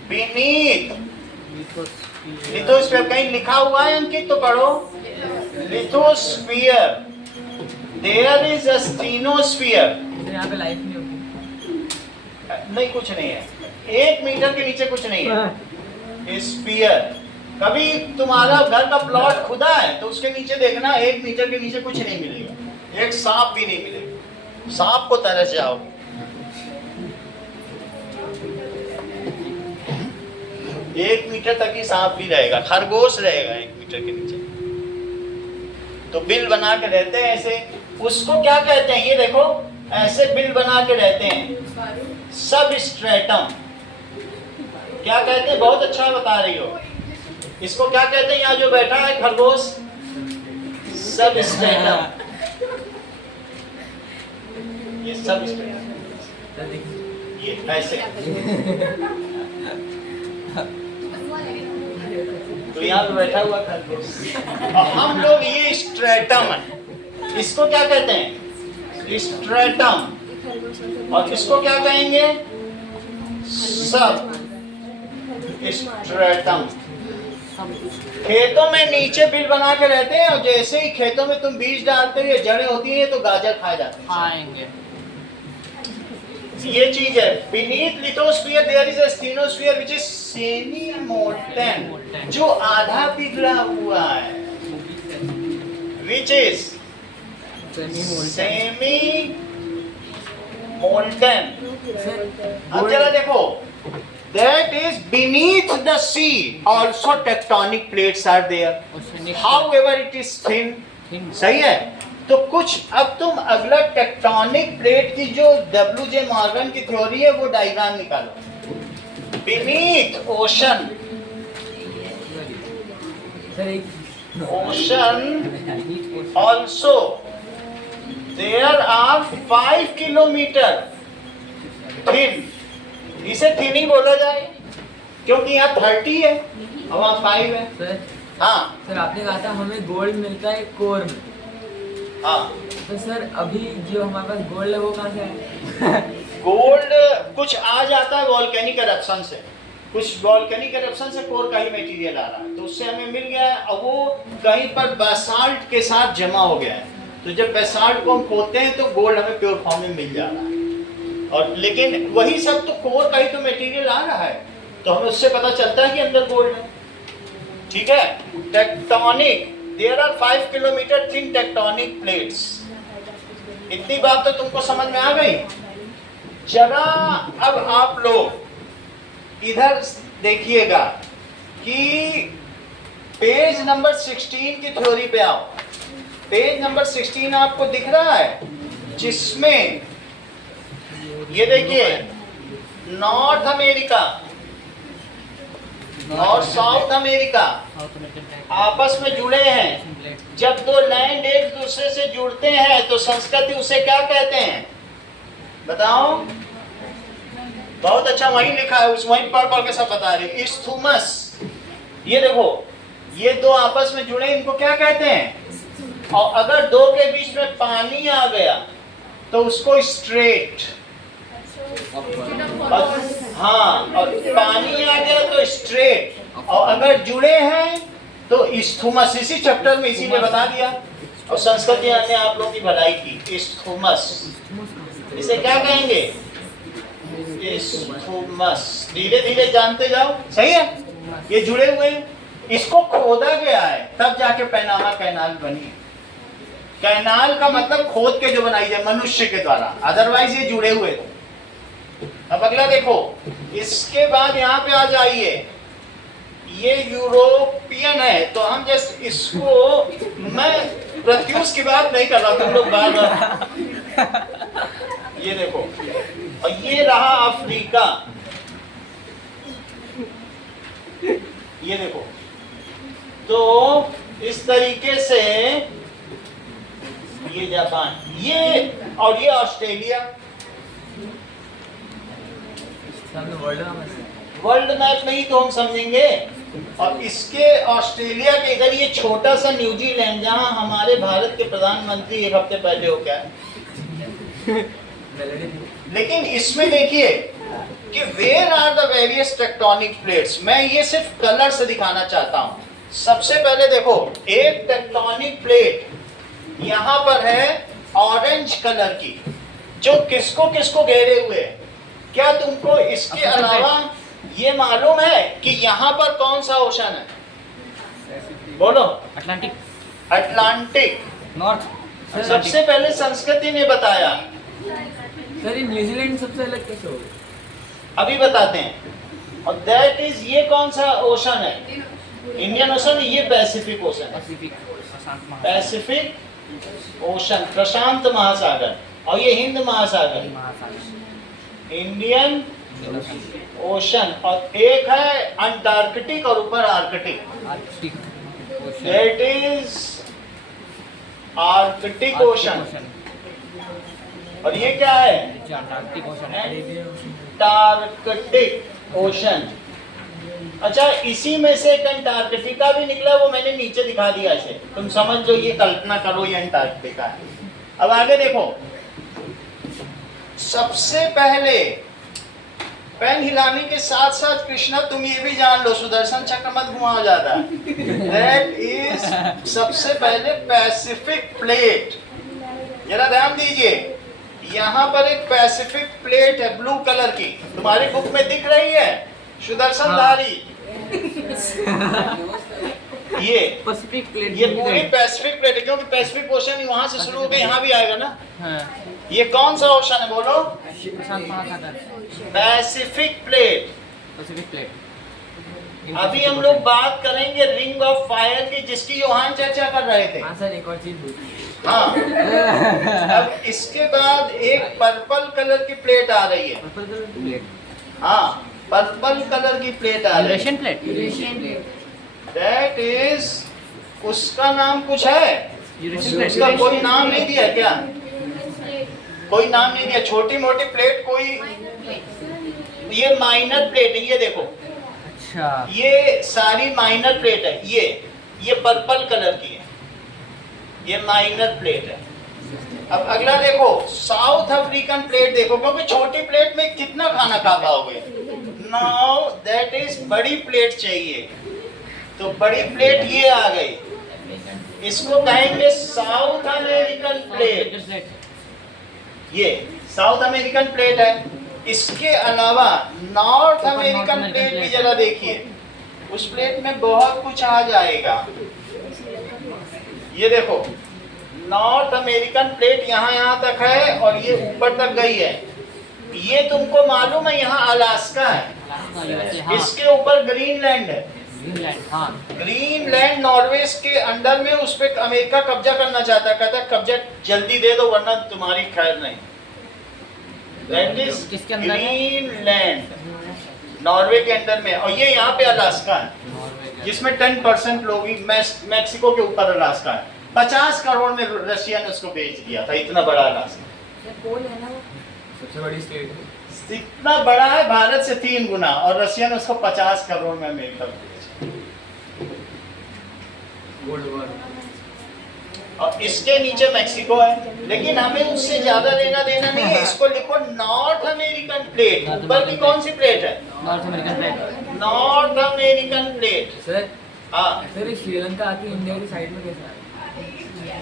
beneath lithosphere कहीं लिखा हुआ है अंकित तो पढ़ो। lithosphere there is asthenosphere। यहाँ पे लाइफ नहीं होती। नहीं कुछ नहीं है, 1 मीटर के नीचे कुछ नहीं है। स्फीयर कभी तुम्हारा घर का प्लॉट खुदा है तो उसके नीचे देखना 1 मीटर के नीचे कुछ नहीं मिलेगा, एक सांप भी नहीं मिलेगा, सांप को तरस जाओगे। 1 मीटर तक ही सांप भी रहेगा, खरगोश रहेगा 1 मीटर के नीचे। तो बिल बना के रहते हैं ऐसे, उसको क्या कहते हैं? ये देखो ऐसे बिल बना के रहते हैं, सब स्ट्रेटम। क्या कहते हैं? बहुत अच्छा बता रही हो। इसको क्या कहते हैं? यहाँ जो बैठा है खरगोश, सब स्ट्रेटम। ये सब स्ट्रेटम, ये ऐसे। तो यहाँ पे बैठा हुआ खरगोश और हम लोग ये स्ट्रेटम है, इसको क्या कहते हैं? स्ट्रेटम। और इसको क्या कहेंगे? सब स्ट्रेटम। खेतों में नीचे बिल बना के रहते हैं और जैसे ही खेतों में तुम बीज डालते हो, जड़ें होती हैं तो गाजर खा जाते हैं। खाएंगे। ये चीज है। Beneath lithosphere there is a asthenosphere which is semi molten, जो आधा पिघला हुआ है, which is semi molten। अब जरा देखो, that is beneath the sea also tectonic plates are there, however it is thin। सही है। तो कुछ अब तुम अगला टेक्टोनिक प्लेट की जो W.J. मॉर्गन की थ्योरी है वो डायग्राम निकालो। Beneath ocean, ocean also there are 5 kilometre thin. इसे थिन ही बोला जाए क्योंकि यहाँ 30 है और वहाँ 5 है। सर, हाँ सर आपने कहा था हमें गोल्ड मिलता है कोर में। हाँ, तो सर अभी जो हमारे पास गोल्ड है वो कहाँ से है? गोल्ड कुछ आ जाता है वॉल्केनिक एरप्शन से, कुछ वॉल्केनिक एरप्शन से कोर का ही मटेरियल आ रहा है, तो उससे हमें मिल गया है। और वो कहीं पर बेसाल्ट के साथ जमा हो गया है, तो जब बेसाल्ट को हम खोदते हैं तो गोल्ड हमें प्योर फॉर्म में मिल जा रहा है। और लेकिन वही सब तो कोर का ही तो मटेरियल आ रहा है, तो हमें उससे पता चलता है कि अंदर गोल्ड है। ठीक है। Tectonic, there are 5 kilometre thin tectonic plates. इतनी बात तो तुमको समझ में आ गई। जरा अब आप लोग इधर देखिएगा कि पेज नंबर 16 की थ्योरी पे आओ। पेज नंबर 16 आपको दिख रहा है, जिसमें ये देखिए नॉर्थ अमेरिका और साउथ अमेरिका आपस में जुड़े हैं। जब दो लैंड एक दूसरे से जुड़ते हैं तो संस्कृति उसे क्या कहते हैं बताओ? बहुत अच्छा वहीं लिखा है, उस वहीं पढ़ पढ़ के सब बता रहे। इस्थुमस, ये देखो ये दो आपस में जुड़े, इनको क्या कहते हैं? और अगर दो के बीच में पानी आ गया तो उसको स्ट्रेट, हाँ, और पानी आ गया तो स्ट्रेट, और अगर जुड़े हैं तो स्थूमस। इसी चैप्टर में इसी ने बता दिया, और संस्कृत ने आप लोगों की भलाई की। स्थूमस, इसे क्या कहेंगे? स्थूमस। धीरे धीरे जानते जाओ, सही है। ये जुड़े हुए हैं, इसको खोदा गया है तब जाके पैनामा कैनाल बनी। कैनाल का मतलब खोद के जो बनाई जाए मनुष्य के द्वारा, अदरवाइज ये जुड़े हुए थे। अब अगला देखो, इसके बाद यहाँ पे आ जाइए, ये यूरोपियन है, तो हम जस्ट इसको, मैं प्रत्यूष की बात नहीं कर रहा, तुम लोग बार बार, ये देखो, और ये रहा अफ्रीका, ये देखो। तो इस तरीके से ये जापान, ये, और ये ऑस्ट्रेलिया। वर्ल्ड मैप में ही तो हम समझेंगे। और इसके ऑस्ट्रेलिया के इधर ये छोटा सा न्यूजीलैंड, जहां हमारे भारत के प्रधानमंत्री एक हफ्ते पहले हो गया। लेकिन इसमें देखिए कि where are the various tectonic plates. मैं ये सिर्फ कलर से दिखाना चाहता हूं। सबसे पहले देखो, एक टेक्टोनिक प्लेट यहां पर है ऑरेंज कलर की, जो किसको किसको घेरे हुए है। क्या तुमको इसके अलावा ये मालूम है कि यहाँ पर कौन सा ओशन है? बोलो। अटलांटिक। Atlantic, north. सबसे पहले संस्कृति ने बताया। सर ये न्यूजीलैंड सबसे अलग कैसे हो गया? अभी बताते हैं। और दैट इज, ये कौन सा ओशन है? इंडियन ओशन, ये पैसिफिक ओशन है। पैसिफिक ओशन, प्रशांत महासागर, और ये हिंद महासागर, इंडियन ओशन। और एक है अंटार्कटिक और ऊपर Arctic, that is Arctic ocean. और ये क्या है? Antarctic ocean. Antarctic ocean. अच्छा, इसी में से एक अंटार्कटिका भी निकला, वो मैंने नीचे दिखा दिया इसे, तुम समझ जो, ये कल्पना करो ये अंटार्कटिका है। अब आगे देखो, सबसे पहले पेन हिलाने के साथ साथ कृष्णा तुम ये भी जान लो, सुदर्शन चक्र मत घुमाओ ज्यादा। दैट इज, सबसे पहले पैसिफिक प्लेट। जरा ध्यान दीजिए, यहाँ पर एक पैसिफिक प्लेट है ब्लू कलर की, तुम्हारी बुक में दिख रही है, सुदर्शन धारी। ये पैसिफिक प्लेट, ये पूरी पैसिफिक प्लेट है, क्योंकि पैसिफिक ओशन वहां से शुरू होकर यहाँ भी आएगा ना। हाँ। ये कौन सा ओशन है बोलो? प्रशांत महासागर। Pacific plate. Pacific plate. अभी हम लोग बात करेंगे रिंग ऑफ फायर की, जिसकी योहान चर्चा कर रहे थे। हाँ सर, एक और चीज बोलिए। हाँ, अब इसके बाद एक पर्पल कलर की प्लेट आ रही है। पर्पल कलर की प्लेट। हाँ, पर्पल कलर की प्लेट आ रही है। Eurasian plate. Eurasian plate. That is, उसका नाम कुछ है? Eurasian plate. उसका कोई नाम नहीं दिया क्या? कोई नाम नहीं दिया। छोटी मोटी प्लेट कोई, ये माइनर प्लेट है, ये देखो। अच्छा। ये सारी माइनर प्लेट है। ये पर्पल कलर की है, ये माइनर प्लेट है। अब अगला देखो, साउथ अफ्रीकन प्लेट देखो, क्योंकि छोटी प्लेट में कितना खाना खा पाओगे। नाउ दैट इज, बड़ी प्लेट चाहिए, तो बड़ी प्लेट ये आ गई, इसको कहेंगे साउथ अमेरिकन प्लेट। ये साउथ अमेरिकन प्लेट है। इसके अलावा नॉर्थ अमेरिकन प्लेट भी जरा देखिए, उस प्लेट में बहुत कुछ आ जाएगा। ये देखो, नॉर्थ अमेरिकन प्लेट यहाँ तक है और ये ऊपर तक गई है। ये तुमको मालूम है, यहाँ अलास्का है, इसके ऊपर ग्रीनलैंड है। ग्रीनलैंड नॉर्वे के अंडर में, उस पर अमेरिका कब्जा करना चाहता है, कहता है कब्जा जल्दी दे दो वरना तुम्हारी खैर नहीं। दैट इज ग्रीनलैंड, नॉर्वे के अंडर में। और ये यहाँ पे अलास्का है, जिसमें 10% लोग ही, मैक्सिको के ऊपर अलास्का है। 50 करोड़ में रशिया ने उसको बेच दिया था, इतना बड़ा अलास्का। सबसे बड़ी स्टेट है। इतना बड़ा है, भारत से 3 गुना, और रशिया ने उसको 50 करोड़ में अमेरिका को बेचा। Gold war. और इसके नीचे मैक्सिको है, लेकिन हमें उससे ज्यादा लेना देना नहीं है। इसको लिखो नॉर्थ अमेरिकन प्लेट। ऊपर की कौन सी प्लेट है? North American plate. North American plate. Sir हाँ, सर श्रीलंका आती इंडिया की साइड में कैसे आ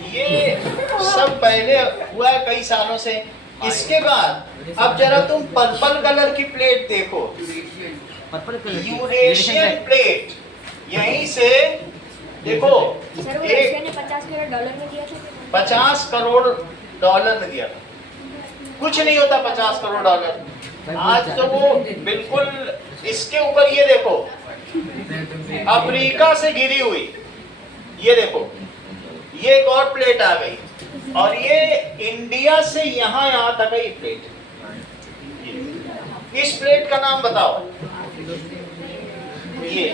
ये सब पहले हुआ है कई सालों से। इसके बाद अब जरा तुम पर्पल कलर की प्लेट देखो, पर्पल कलर यूरेशियन प्लेट। यहीं से देखो, सर वो एक रशिया ने 50 करोड़ डॉलर में दिया था। 50 करोड़ डॉलर में दिया था। कुछ नहीं होता 50 करोड़ डॉलर। आज तो वो बिल्कुल इसके ऊपर, ये देखो अफ्रीका से घिरी हुई, ये देखो ये एक और प्लेट आ गई, और ये इंडिया से यहाँ तक है ये प्लेट। इस प्लेट का नाम बताओ। ये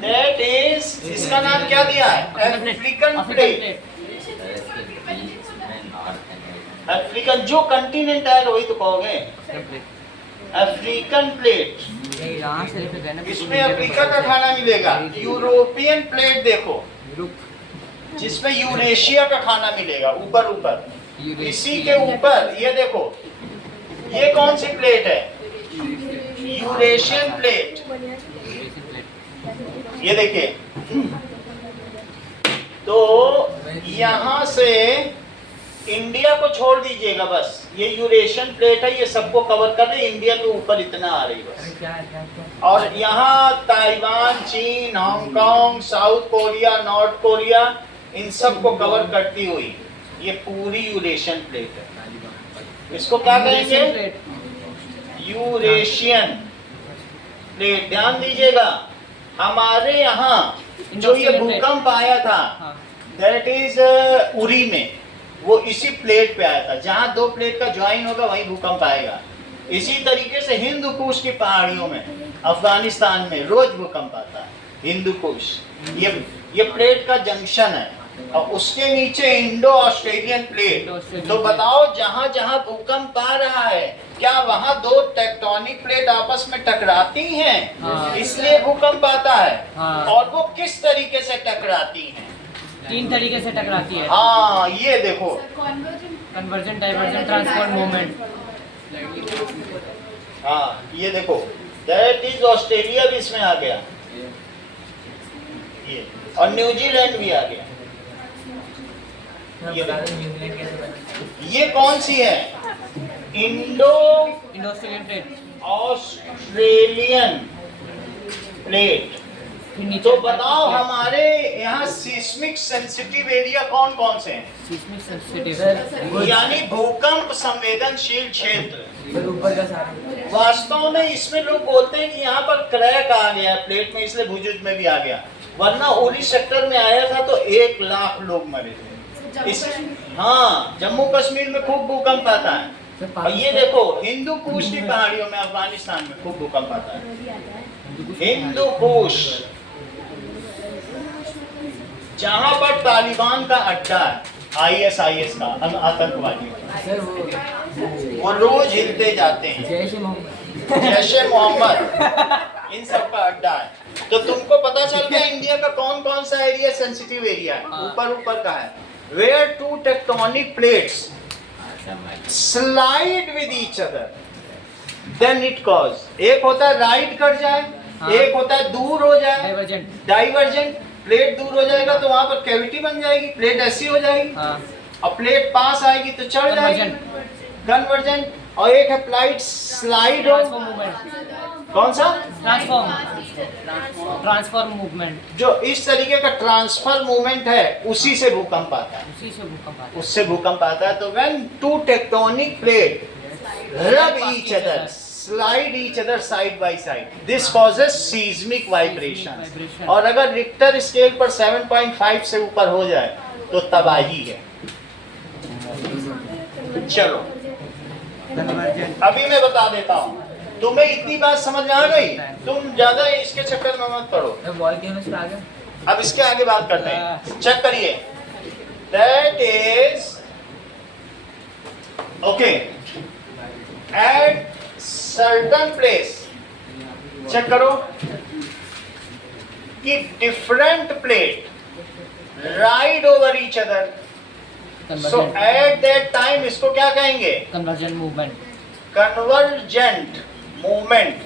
दैट इज, इसका नाम क्या दिया है? African plate. अफ्रीकन जो कंटिनेंट है वही तो कहोगे, अफ्रीकन प्लेट। यहाँ से लेकर गए ना, इसमें अफ्रीका का खाना मिलेगा। यूरोपियन प्लेट देखो, जिसमें यूरेशिया का खाना मिलेगा ऊपर ऊपर। इसी के ऊपर ये देखो, ये कौन सी प्लेट है? Eurasian plate. ये देखिए, तो यहाँ से इंडिया को छोड़ दीजिएगा बस, ये यूरेशियन प्लेट है, ये सबको कवर कर रही, इंडिया के ऊपर इतना आ रही बस। और यहाँ ताइवान, चीन, Hong Kong, South Korea, North Korea, इन सब को कवर करती हुई ये पूरी यूरेशियन प्लेट है। इसको क्या कहेंगे? Eurasian plate. ध्यान दीजिएगा, हमारे यहाँ जो ये भूकंप आया था, दैट इज उरी में, वो इसी प्लेट पे आया था। जहाँ दो प्लेट का ज्वाइन होगा वहीं भूकंप आएगा। इसी तरीके से हिंदू कुश की पहाड़ियों में, अफगानिस्तान में रोज भूकंप आता है। हिंदू कुश ये प्लेट का जंक्शन है, और उसके नीचे इंडो ऑस्ट्रेलियन प्लेट। तो बताओ, जहाँ जहाँ भूकंप आ रहा है, क्या वहाँ दो टेक्टोनिक प्लेट आपस में टकराती हैं? इसलिए भूकंप आता है। और वो किस तरीके से टकराती हैं? 3 तरीके से टकराती है। हाँ, ये देखो, कन्वर्जन, डाइवर्जन, ट्रांसफॉर्म मूवमेंट। हाँ ये देखो, दैट इज ऑस्ट्रेलिया भी इसमें आ गया, ये, और न्यूजीलैंड भी आ गया। ये कौन सी है? Indo Australian plate. Australian plate. तो बताओ, हमारे यहाँ सिस्मिक सेंसिटिव एरिया कौन कौन से हैं? सिस्मिक सेंसिटिव यानी भूकंप संवेदनशील क्षेत्र। ऊपर का सारा वास्तव में इसमें लोग बोलते हैं कि यहाँ पर क्रैक आ गया प्लेट में, इसलिए भुजुज में भी आ गया, वरना उरी सेक्टर में आया था तो 1 लाख लोग मरे थे। हाँ, जम्मू कश्मीर में खूब भूकंप आता है। और ये देखो, हिंदू कुश की पहाड़ियों में, अफगानिस्तान में खूब भूकंप आता है। हिंदू कुश, जहाँ पर तालिबान का अड्डा है, ISIS का, आतंकवादी, वो रोज हिलते जाते हैं। जैश ए मोहम्मद, इन सब का अड्डा है। तो तुमको पता चल गया इंडिया का कौन कौन सा एरिया सेंसिटिव एरिया है। ऊपर ऊपर का है, where two tectonic plates slide with each other, then it cause, एक होता है राइट कट जाए, एक होता है दूर हो जाए, डाइवर्जेंट। प्लेट दूर हो जाएगा तो वहां पर कैविटी बन जाएगी, प्लेट ऐसी हो जाएगी। और प्लेट पास आएगी तो चढ़ जाएगी, कन्वर्जेंट। और एक है प्लाइट स्लाइड हो, कौन सा? Transform movement. जो इस तरीके का ट्रांसफर मूवमेंट है, उसी से भूकंप आता है, उससे भूकंप आता है। तो when two tectonic plate rub each other, slide each other side by side, this causes seismic vibrations. और अगर रिक्टर स्केल पर 7.5 से ऊपर हो जाए तो तबाही है। चलो, अभी मैं बता देता हूँ, तुम्हें इतनी बात समझ में आ गई, तुम ज्यादा इसके चक्कर में मत पड़ो। अब इसके आगे बात करते हैं, चेक करिए। That is okay, at certain place, check करो कि different plate ride over each other. So at that time इसको क्या कहेंगे? Conversion movement. Convergent movement.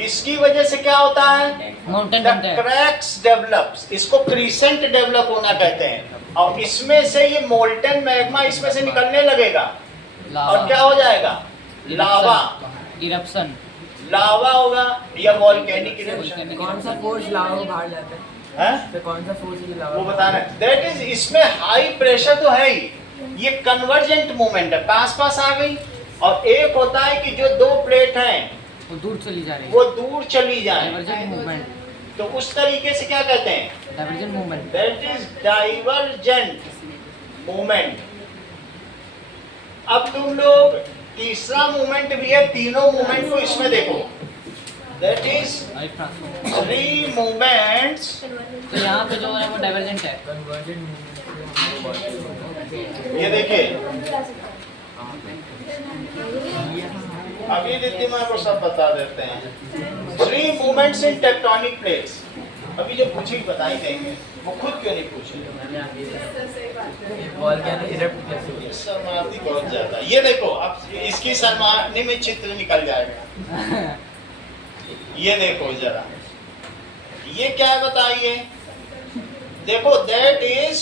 इसकी वजह से क्या होता है? माउंटेन द बनता है। क्रैक्स डेवलप्स, इसको क्रीसेंट डेवलप होना कहते हैं। और इसमें से ये मोल्टन मैग्मा इसमें से निकलने लगेगा और क्या हो जाएगा? लावा। इरप्शन। लावा होगा या वॉल्केनिक इरप्शन। कौन सा फोर्स लावा को बाहर जाता है? हैं? तो कौन सा फोर्स है लावा वो बताना है। दैट इज, इसमें हाई प्रेशर तो है ही, ये कन्वर्जेंट मूवमेंट है, पास पास आ गई। और एक होता है कि जो दो प्लेट हैं वो दूर चली जा रही है। वो दूर चली जाए, डाइवर्जेंट मूवमेंट। तो उस तरीके से क्या कहते हैं? Divergent movement. That is divergent movement. अब तुम लोग तीसरा मूवमेंट भी है, तीनों मूवमेंट को इसमें देखो। That is transform. 3 मूवमेंट्स। तो यहाँ पे जो है वो डाइवर्जेंट है। कन्वर्जन ये देखिए, अभी रिद्धिमा को सब बता देते हैं। 3 मूवमेंट्स इन टेक्टोनिक प्लेट्स। अभी जो पूछेगी बता ही देंगे, वो खुद क्यों नहीं पूछेंगे? वॉल्केनो इरप्ट कैसे हुआ? शर्माती बहुत ज्यादा। ये देखो, अब इसकी शर्माने में चित्र निकल जाएगा। ये देखो जरा, ये क्या है बताइए? देखो, दैट इज,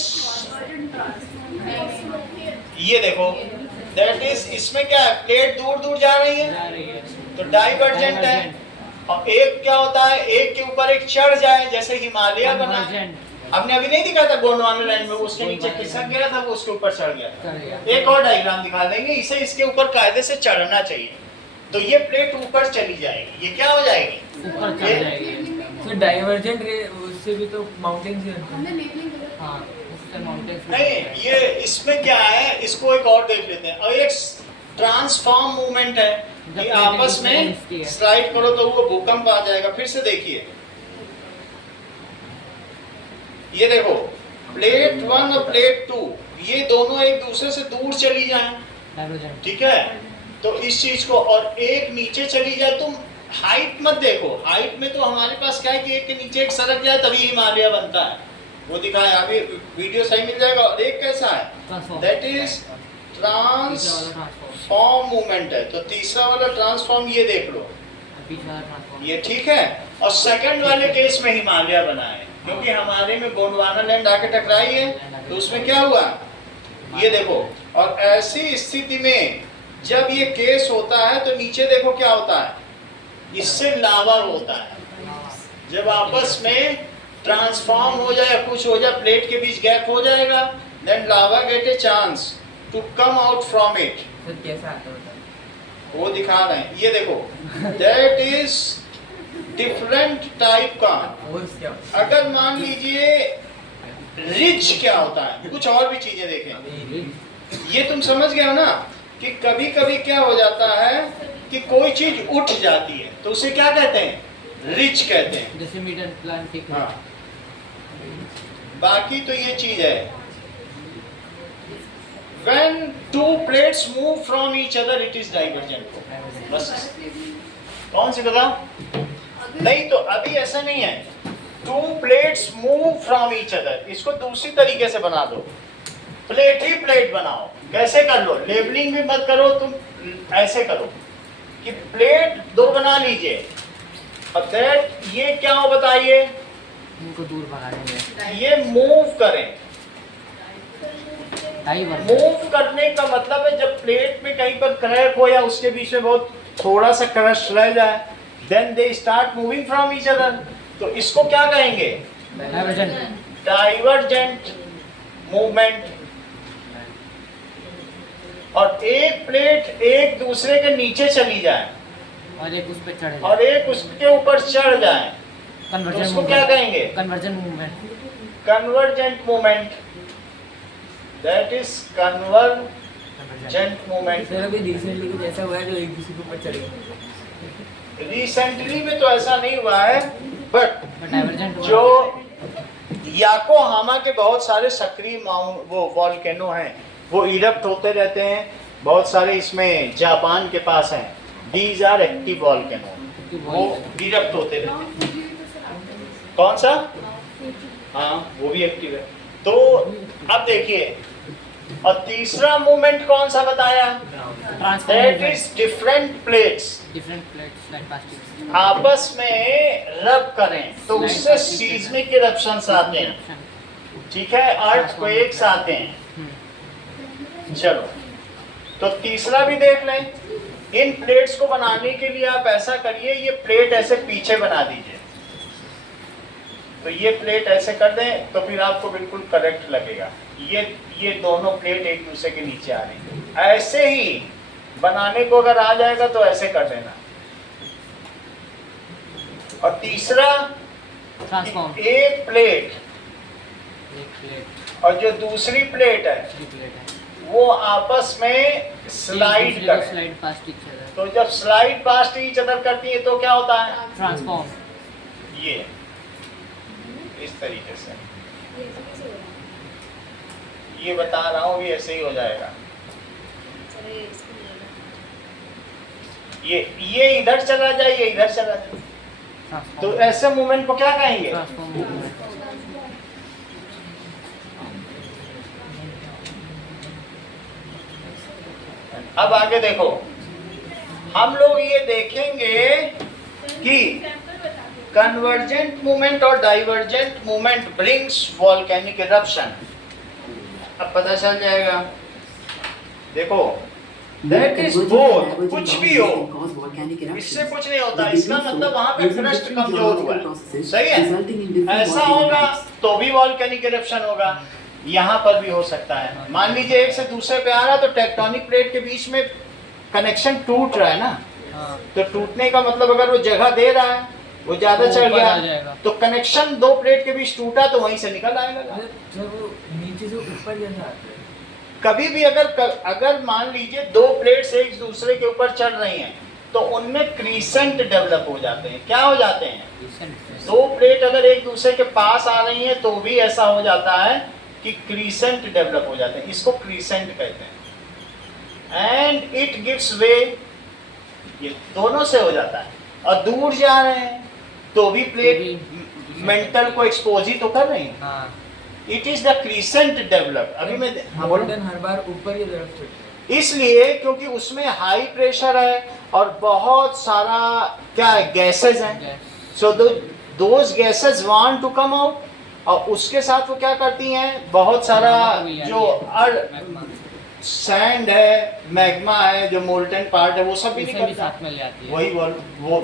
ये देखो, दैट इज, इसमें क्या है? प्लेट दूर दूर जा रही है तो डाइवर्जेंट है। और एक क्या होता है? एक के ऊपर एक चढ़ जाए, जैसे हिमालय बना। हमने अभी नहीं दिखा था गोंडवाना लैंड में, उसके नीचे खिसक गया था, वो उसके ऊपर चढ़ गया था। एक और डायग्राम दिखा देंगे, इसे इसके ऊपर कायदे से चढ़ना चाहिए, तो ये प्लेट ऊपर चली जाएगी। ये क्या हो जाएगी? ऊपर चढ़ जाएगी। तो डाइवर्जेंट रे उससे भी तो माउंटेन से हमने नीली कलर हाँ, उससे माउंटेन। नहीं, ये इसमें क्या है, इसको एक और देख लेते हैं। और एक ट्रांसफॉर्म मूवमेंट है कि आपस में स्लाइड करो तो वो भूकंप आ जाएगा। फिर से देखिए, ये देखो, प्लेट 1 और प्लेट 2 ये दोनों एक दूसरे से दूर चली जाएं, डाइवर्जेंट। ठीक है? तो इस चीज को, और एक नीचे चली जाए, तुम हाइट मत देखो। हाइट में तो हमारे पास क्या है कि एक के नीचे एक सरक जाए तभी हिमालय बनता है, वो दिखाया। अभी वीडियो सही मिल जाएगा। और एक कैसा है? Transform. That is transform movement है। तो तीसरा वाला ट्रांसफॉर्म ये देख लो, ये ठीक है। और सेकंड वाले केस में हिमालय बना है, क्योंकि हमारे में गोंडवाना लैंड आके टकराई है, तो उसमें क्या हुआ? ये देखो। और ऐसी स्थिति में जब ये केस होता है तो नीचे देखो क्या होता है, इससे लावा होता है। जब आपस में ट्रांसफॉर्म हो जाए, कुछ हो जाए, प्लेट के बीच गैप हो जाएगा, then lava get a chance to come out from it. Sir कैसा आता है? वो दिखा रहे हैं, ये देखो, दैट इज डिफरेंट टाइप का। फोर्स क्या होता अगर मान लीजिए रिच क्या होता है, कुछ और भी चीजें देखें। ये तुम समझ गए हो ना कि कभी कभी क्या हो जाता है कि कोई चीज उठ जाती है, तो उसे क्या कहते हैं? रिच कहते हैं। जैसे मीटर प्लांटिक। हाँ, बाकी तो ये चीज है। When two plates move from each other, it is divergent. बस कौन सी बताओ? नहीं, तो अभी ऐसा नहीं है। Two plates move from each other, इसको दूसरी तरीके से बना दो। प्लेट ही प्लेट बनाओ। कैसे कर लो? लेबलिंग भी मत करो, तुम ऐसे करो कि प्लेट 2 बना लीजिए। और दैट ये क्या हो बताइए? इनको दूर भगाएंगे। ये मूव करें। डाइवर्जेंट। मूव करने का मतलब है जब प्लेट में कहीं पर क्रैक हो या उसके बीच में बहुत थोड़ा सा क्रस्ट रह जाए, then they start moving from each other, तो इसको क्या कहेंगे? डाइवर्जेंट। Divergent movement. और एक प्लेट एक दूसरे के नीचे चली जाए और एक उस पे चढ़ जाए और एक उसके ऊपर चढ़ जाए, तो कन्वर्जन उसको क्या कहेंगे? Conversion movement. Convergent movement. That is convergent movement. Sir अभी रिसेंटली कुछ ऐसा हुआ है जो एक दूसरे के ऊपर चढ़ गया? रिसेंटली में तो ऐसा नहीं हुआ है, बट डाइवर्जेंट जो याकोहामा के बहुत सारे सक्रिय वो वॉल्केनो हैं, वो इरप्ट होते रहते हैं। बहुत सारे इसमें जापान के पास हैं। दीज आर एक्टिव वॉल्केनो, वो इरप्ट होते रहते हैं। कौन सा? हाँ वो भी एक्टिव है। तो अब देखिए, और तीसरा मूवमेंट कौन सा बताया? That is different plates different plates like plastic आपस में रब करें तो उससे सीस्मिक इरप्शंस आते हैं, ठीक है, अर्थक्वेक्स आते हैं। चलो, तो तीसरा भी देख लें। इन प्लेट्स को बनाने के लिए आप ऐसा करिए, ये प्लेट ऐसे पीछे बना दीजिए, तो ये प्लेट ऐसे कर दें तो फिर आपको बिल्कुल करेक्ट लगेगा। ये दोनों प्लेट एक दूसरे के नीचे आ रही है। ऐसे ही बनाने को अगर आ जाएगा तो ऐसे कर देना। और तीसरा, ट्रांसफॉर्म एक प्लेट एक प्लेट और जो दूसरी प्लेट है प्लेट है वो आपस में स्लाइड करें। स्लाइड पास्ट ईच अदर तो जब स्लाइड पास्ट ईच अदर करती है तो क्या होता है? ट्रांसफॉर्म ये इस तरीके से, ये कैसे हो रहा है? ये बता रहा हूँ, ये ऐसे ही हो जाएगा। चलो ये इसको ले लो। ये इधर चला जाए, ये इधर चला जाए, तो ऐसे मूवमेंट को क्या कहेंगे? ट्रांसफॉर्म अब आगे देखो, हम लोग ये देखेंगे कि एग्जाम्पल बता दो। कन्वर्जेंट मूवमेंट और divergent movement brings volcanic eruption. अब पता चल जाएगा। देखो, दैट इज बोथ, कुछ भी हो, इससे कुछ नहीं होता। इसका मतलब वहां पे क्रस्ट कमजोर हुआ है, सही है। ऐसा होगा तो भी वॉल्केनिक इरप्शन होगा, यहाँ पर भी हो सकता है। मान लीजिए एक से दूसरे पे आ रहा, तो टेक्टोनिक प्लेट के बीच में कनेक्शन टूट रहा है ना, तो टूटने का मतलब अगर वो जगह दे रहा है, वो ज्यादा चढ़ ऊपर आ गया, जाएगा। तो कनेक्शन दो प्लेट के बीच टूटा तो वहीं से निकल आएगा। जब वो नीचे से ऊपर जैसा आता है, कभी भी अगर मान लीजिए दो प्लेट्स एक दूसरे के ऊपर चढ़ रही हैं तो उनमें क्रीसेंट डेवलप हो जाते हैं। क्या हो जाते हैं? दो प्लेट अगर एक दूसरे के पास आ रही हैं तो भी ऐसा हो जाता है कि क्रीसेंट डेवलप हो जाते हैं। इसको क्रीसेंट कहते हैं। एंड इट गिव्स वे, ये दोनों से हो जाता है। और दूर जा रहे हैं तो भी प्लेट मेंटल को एक्सपोज ही तो कर रही है। हाँ, it is the crescent develop. अभी मैं गोल्डन हर बार ऊपर की तरफ चढ़ता है। इसलिए क्योंकि उसमें हाई प्रेशर है और बहुत सारा क्या है, गैसेज हैं। So those gases want to come out, और उसके साथ वो क्या करती हैं, बहुत सारा जो सैंड है, मैग्मा है, जो मोल्टन पार्ट है, वो सब भी निकलता साथ में ले आती है। वही वो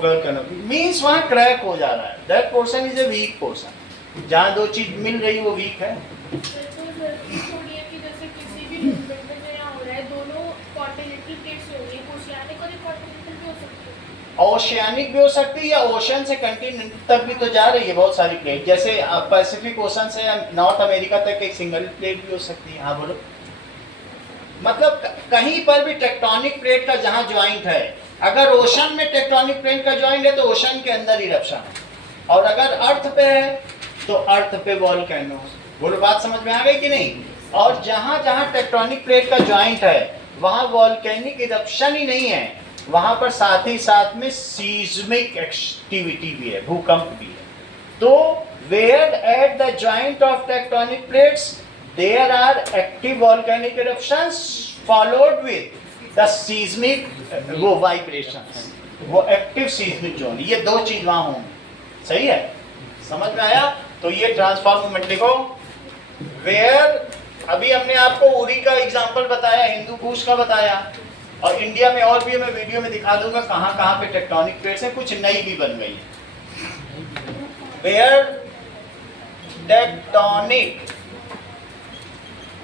मीन्स वहाँ क्रैक हो जा रहा है। That portion is a weak portion. जहाँ दो चीज मिल रही वो वीक है। तो जरूरी थोड़ी है कि जैसे किसी भी मूवमेंट में जो यहाँ हो रहा है, दोनों कॉन्टिनेंटल प्लेट्स होंगी, ओशियानिक और कॉन्टिनेंटल भी हो सकती है। ओशियानिक भी हो सकती है, या ओशन से कंटिनेंट तक भी तो जा रही है बहुत सारी प्लेट। जैसे पैसिफिक ओशन से नॉर्थ अमेरिका तक एक सिंगल प्लेट भी हो सकती है। हाँ बोलो। मतलब कहीं पर भी टेक्टोनिक प्लेट का जहाँ ज्वाइंट है, अगर ओशन में टेक्टोनिक प्लेट का ज्वाइंट है तो ओशन के अंदर इरप्शन है, और अगर अर्थ पे है तो अर्थ पे वॉल्केनो। बोलो, बात समझ में आ गई कि नहीं? और जहाँ जहाँ टेक्टोनिक प्लेट का ज्वाइंट है वहाँ वॉल्केनिक इरप्शन ही नहीं है, वहाँ पर साथ ही साथ में सीस्मिक एक्टिविटी भी है, भूकंप भी है। तो where at the joint of tectonic plates there are active volcanic eruptions followed with the seismic वो vibrations, वो active seismic zone। ये दो चीज वहां होंगी। सही है, समझ में आया? तो ये ट्रांसफॉर्म मूवमेंट लिखो। वेयर अभी हमने आपको उरी का एग्जांपल बताया, हिंदू कुश का बताया, और इंडिया में और भी मैं वीडियो में दिखा दूंगा कहाँ कहाँ पे टेक्टोनिक प्लेट्स हैं, कुछ नई भी बन गई है। Where tectonic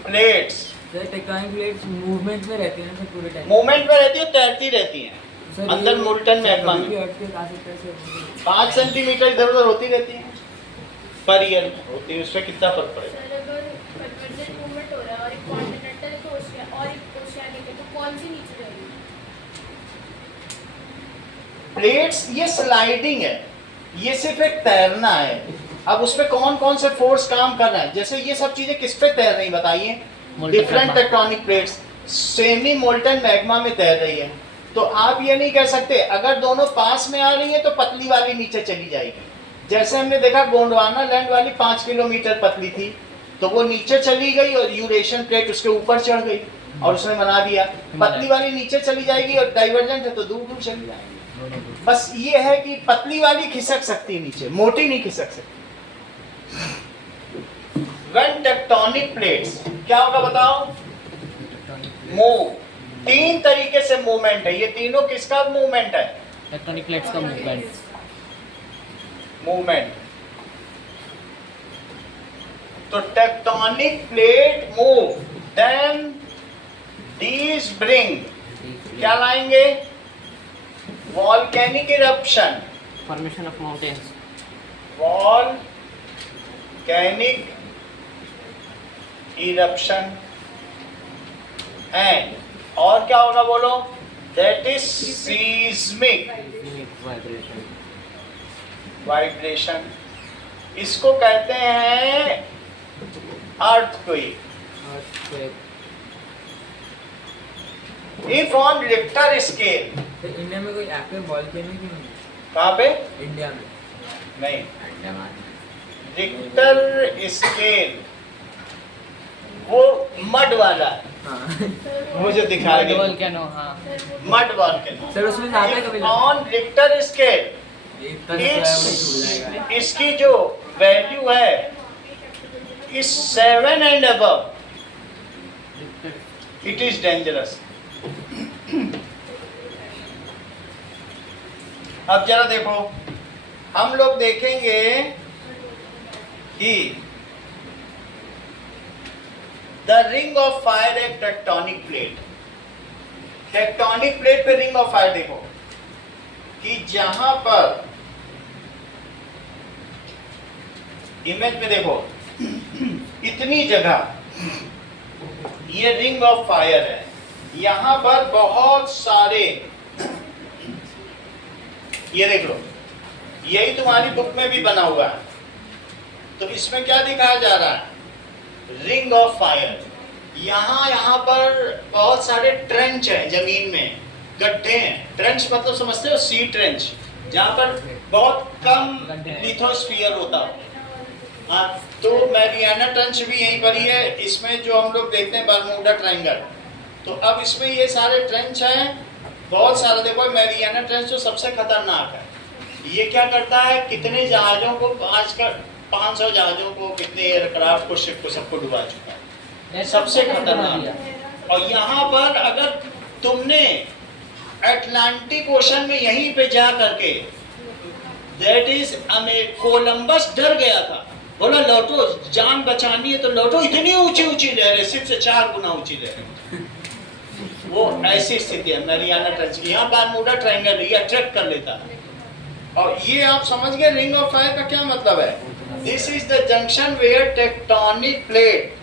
plates, tectonic plates movement में रहती है ना सर, पूरे टाइम मूवमेंट में रहती है, तैरती रहती हैं सर, अंदर ये मोल्टन मैग्मा कभी भी में। earthquake आ सकता है सर। 5 सेंटीमीटर इधर उधर होती रहती है पर ईयर में होती है, उससे कितना फर्क पड़ेगा? सर अगर कन्वर्जेंट मूवमेंट हो रहा है और एक कॉन्टिनेंटल है तो और एक ओशियानिक है, तो कौन सी नीचे जाएगी? प्लेट्स ये स्लाइडिंग है, ये सिर्फ एक तैरना है। अब उस पे कौन कौन से फोर्स काम कर रहा है? जैसे ये सब चीजें किस पे तैर रही बताइए? Different tectonic plates semi molten magma में तैर रही है। तो आप ये नहीं कह सकते अगर दोनों पास में आ रही है तो पतली वाली नीचे चली जाएगी, जैसे हमने देखा गोंडवाना लैंड वाली 5 किलोमीटर पतली थी, तो वो नीचे चली गई और यूरेशियन प्लेट उसके ऊपर चढ़ गई और उसने बना दिया। पतली वाली नीचे चली जाएगी और डाइवर्जेंट है तो दूर दूर चली जाएगी। बस ये है कि पतली वाली खिसक सकती है नीचे, मोटी नहीं खिसक सकती। When tectonic plates, क्या होगा बताओ? मूव। 3 तरीके से मूवमेंट है, ये तीनों किसका मूवमेंट है? टेक्टोनिक प्लेट्स का मूवमेंट। मूवमेंट। तो tectonic plate move, then these bring, क्या लाएंगे? Volcanic eruption, formation of mountains. Volcanic eruption and, और क्या होगा बोलो? That is seismic vibration. Vibration. इसको कहते हैं earthquake. If on Richter scale, तो इंडिया में कोई एक्टिव वॉल्केनो क्यों नहीं? कहाँ पे? इंडिया में नहीं, रिक्टर स्केल वो मड वाला है, हाँ। मुझे दिखाया गया वॉल्केनो, हाँ। Mud volcano. सर उसमें जाते कभी ऑन रिक्टर स्केल इसकी जो वैल्यू है इस 7 and above, it is dangerous. अब जरा देखो, हम लोग देखेंगे कि द रिंग ऑफ फायर एक टेक्टोनिक प्लेट। टेक्टोनिक प्लेट पे रिंग ऑफ फायर देखो कि जहां पर इमेज में देखो इतनी जगह ये रिंग ऑफ फायर है, यहां पर बहुत सारे, ये देख लो, यही तुम्हारी बुक में भी बना हुआ है। तो इसमें क्या दिखाया जा रहा है? Ring of fire. यहाँ पर बहुत सारे ट्रेंच हैं, जमीन में गड्ढे हैं। ट्रेंच मतलब समझते हो? सी ट्रेंच, जहाँ पर बहुत कम लिथोस्फीयर होता है। हाँ, तो मैरियाना ट्रेंच भी यहीं पर ही है। इसमें जो हम लोग देखते हैं बरमूडा ट्रायंगल, तो अब इसमें ये सारे ट्रेंच हैं, बहुत सारे। देखो मैरियाना ट्रेंच तो सबसे खतरनाक है। ये क्या करता है? कितने जहाज़ों को, आजकल 500 जहाज़ों को, कितने एयरक्राफ्ट को, शिप को, सबको डुबा चुका है। सबसे खतरनाक। और यहाँ पर अगर तुमने अटलांटिक ओशन में यहीं पे जा करके, दैट इज कोलंबस डर गया था, बोला लौटो, जान बचानी है तो लौटो। इतनी ऊंची ऊंची लहरें, सिर्फ से 4 गुना ऊंची लहरें। वो ऐसी स्थिति है मैरियाना ट्रेंच की। यहाँ बरमूडा ट्रायंगल ये अट्रैक्ट कर लेता है। और ये आप समझ गए रिंग ऑफ फायर का क्या मतलब है? This is the junction where tectonic plate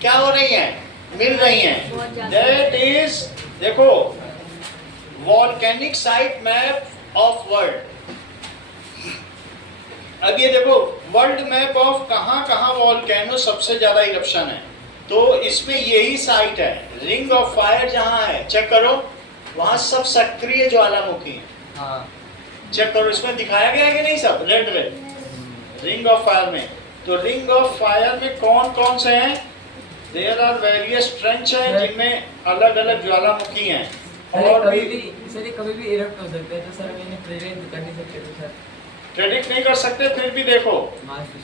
क्या हो रही हैं? मिल रही हैं। दैट इज, देखो, volcanic site map of world. अब ये देखो वर्ल्ड मैप ऑफ कहाँ कहाँ वॉल्केनो सबसे ज्यादा इरप्शन है, तो इसमें यही साइट है। रिंग ऑफ फायर जहाँ है, चेक करो, वहाँ सब सक्रिय ज्वालामुखी है। हाँ। चेक करो, इसमें दिखाया गया है कि नहीं? सब red red ring of fire में। तो रिंग ऑफ फायर में कौन कौन से हैं? देयर आर वेरियस ट्रेंच हैं जिनमें अलग अलग ज्वालामुखी हैं। और कभी भी इरप्ट हो सकते हैं, तो सर मैंने प्रेडिक्ट कर नहीं सकते, तो सर प्रेडिक्ट नहीं कर सकते। फिर भी देखो,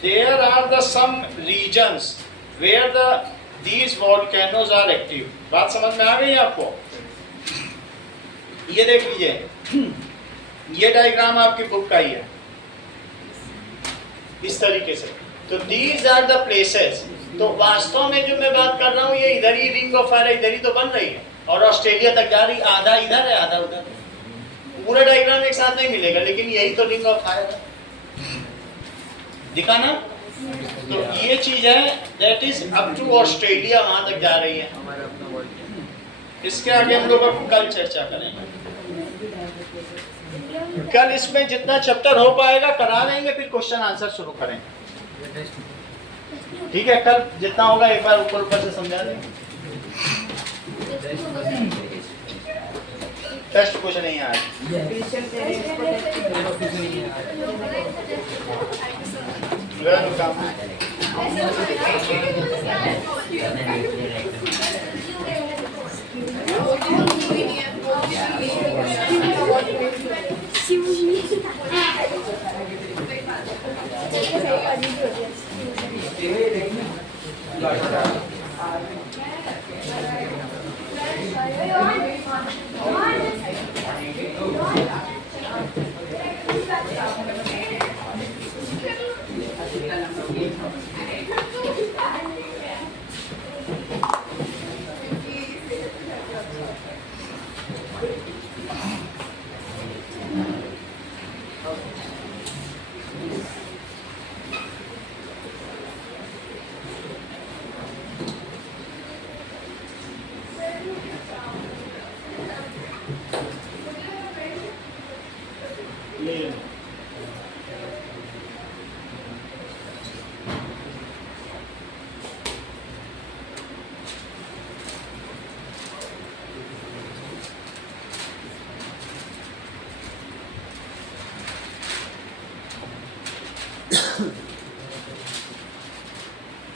there are the some regions where the these volcanoes are active. बात समझ में आ गई आपको? ये देख लीजिए, ये डायग्राम आपकी बुक का ही है, इस तरीके से। तो दीज आर द प्लेसेस। तो वास्तव में जो मैं बात कर रहा हूँ, ये इधर ही रिंग ऑफ फायर इधर ही तो बन रही है और ऑस्ट्रेलिया तक जा रही, आधा इधर है आधा उधर। पूरा डायग्राम एक साथ नहीं मिलेगा, लेकिन यही तो रिंग ऑफ फायर है। दिखा ना? तो ये चीज है, that is up to Australia, वहां तक जा रही है। हमारा अपना वॉल्केनो। इसके आगे हम लोग अब कल चर्चा करेंगे। कल इसमें जितना चैप्टर हो पाएगा करा लेंगे, फिर क्वेश्चन आंसर शुरू करेंगे। ठीक है, कल जितना होगा एक बार ऊपर ऊपर से समझा देंगे। टेस्ट कुछ नहीं है आज। वेलकम।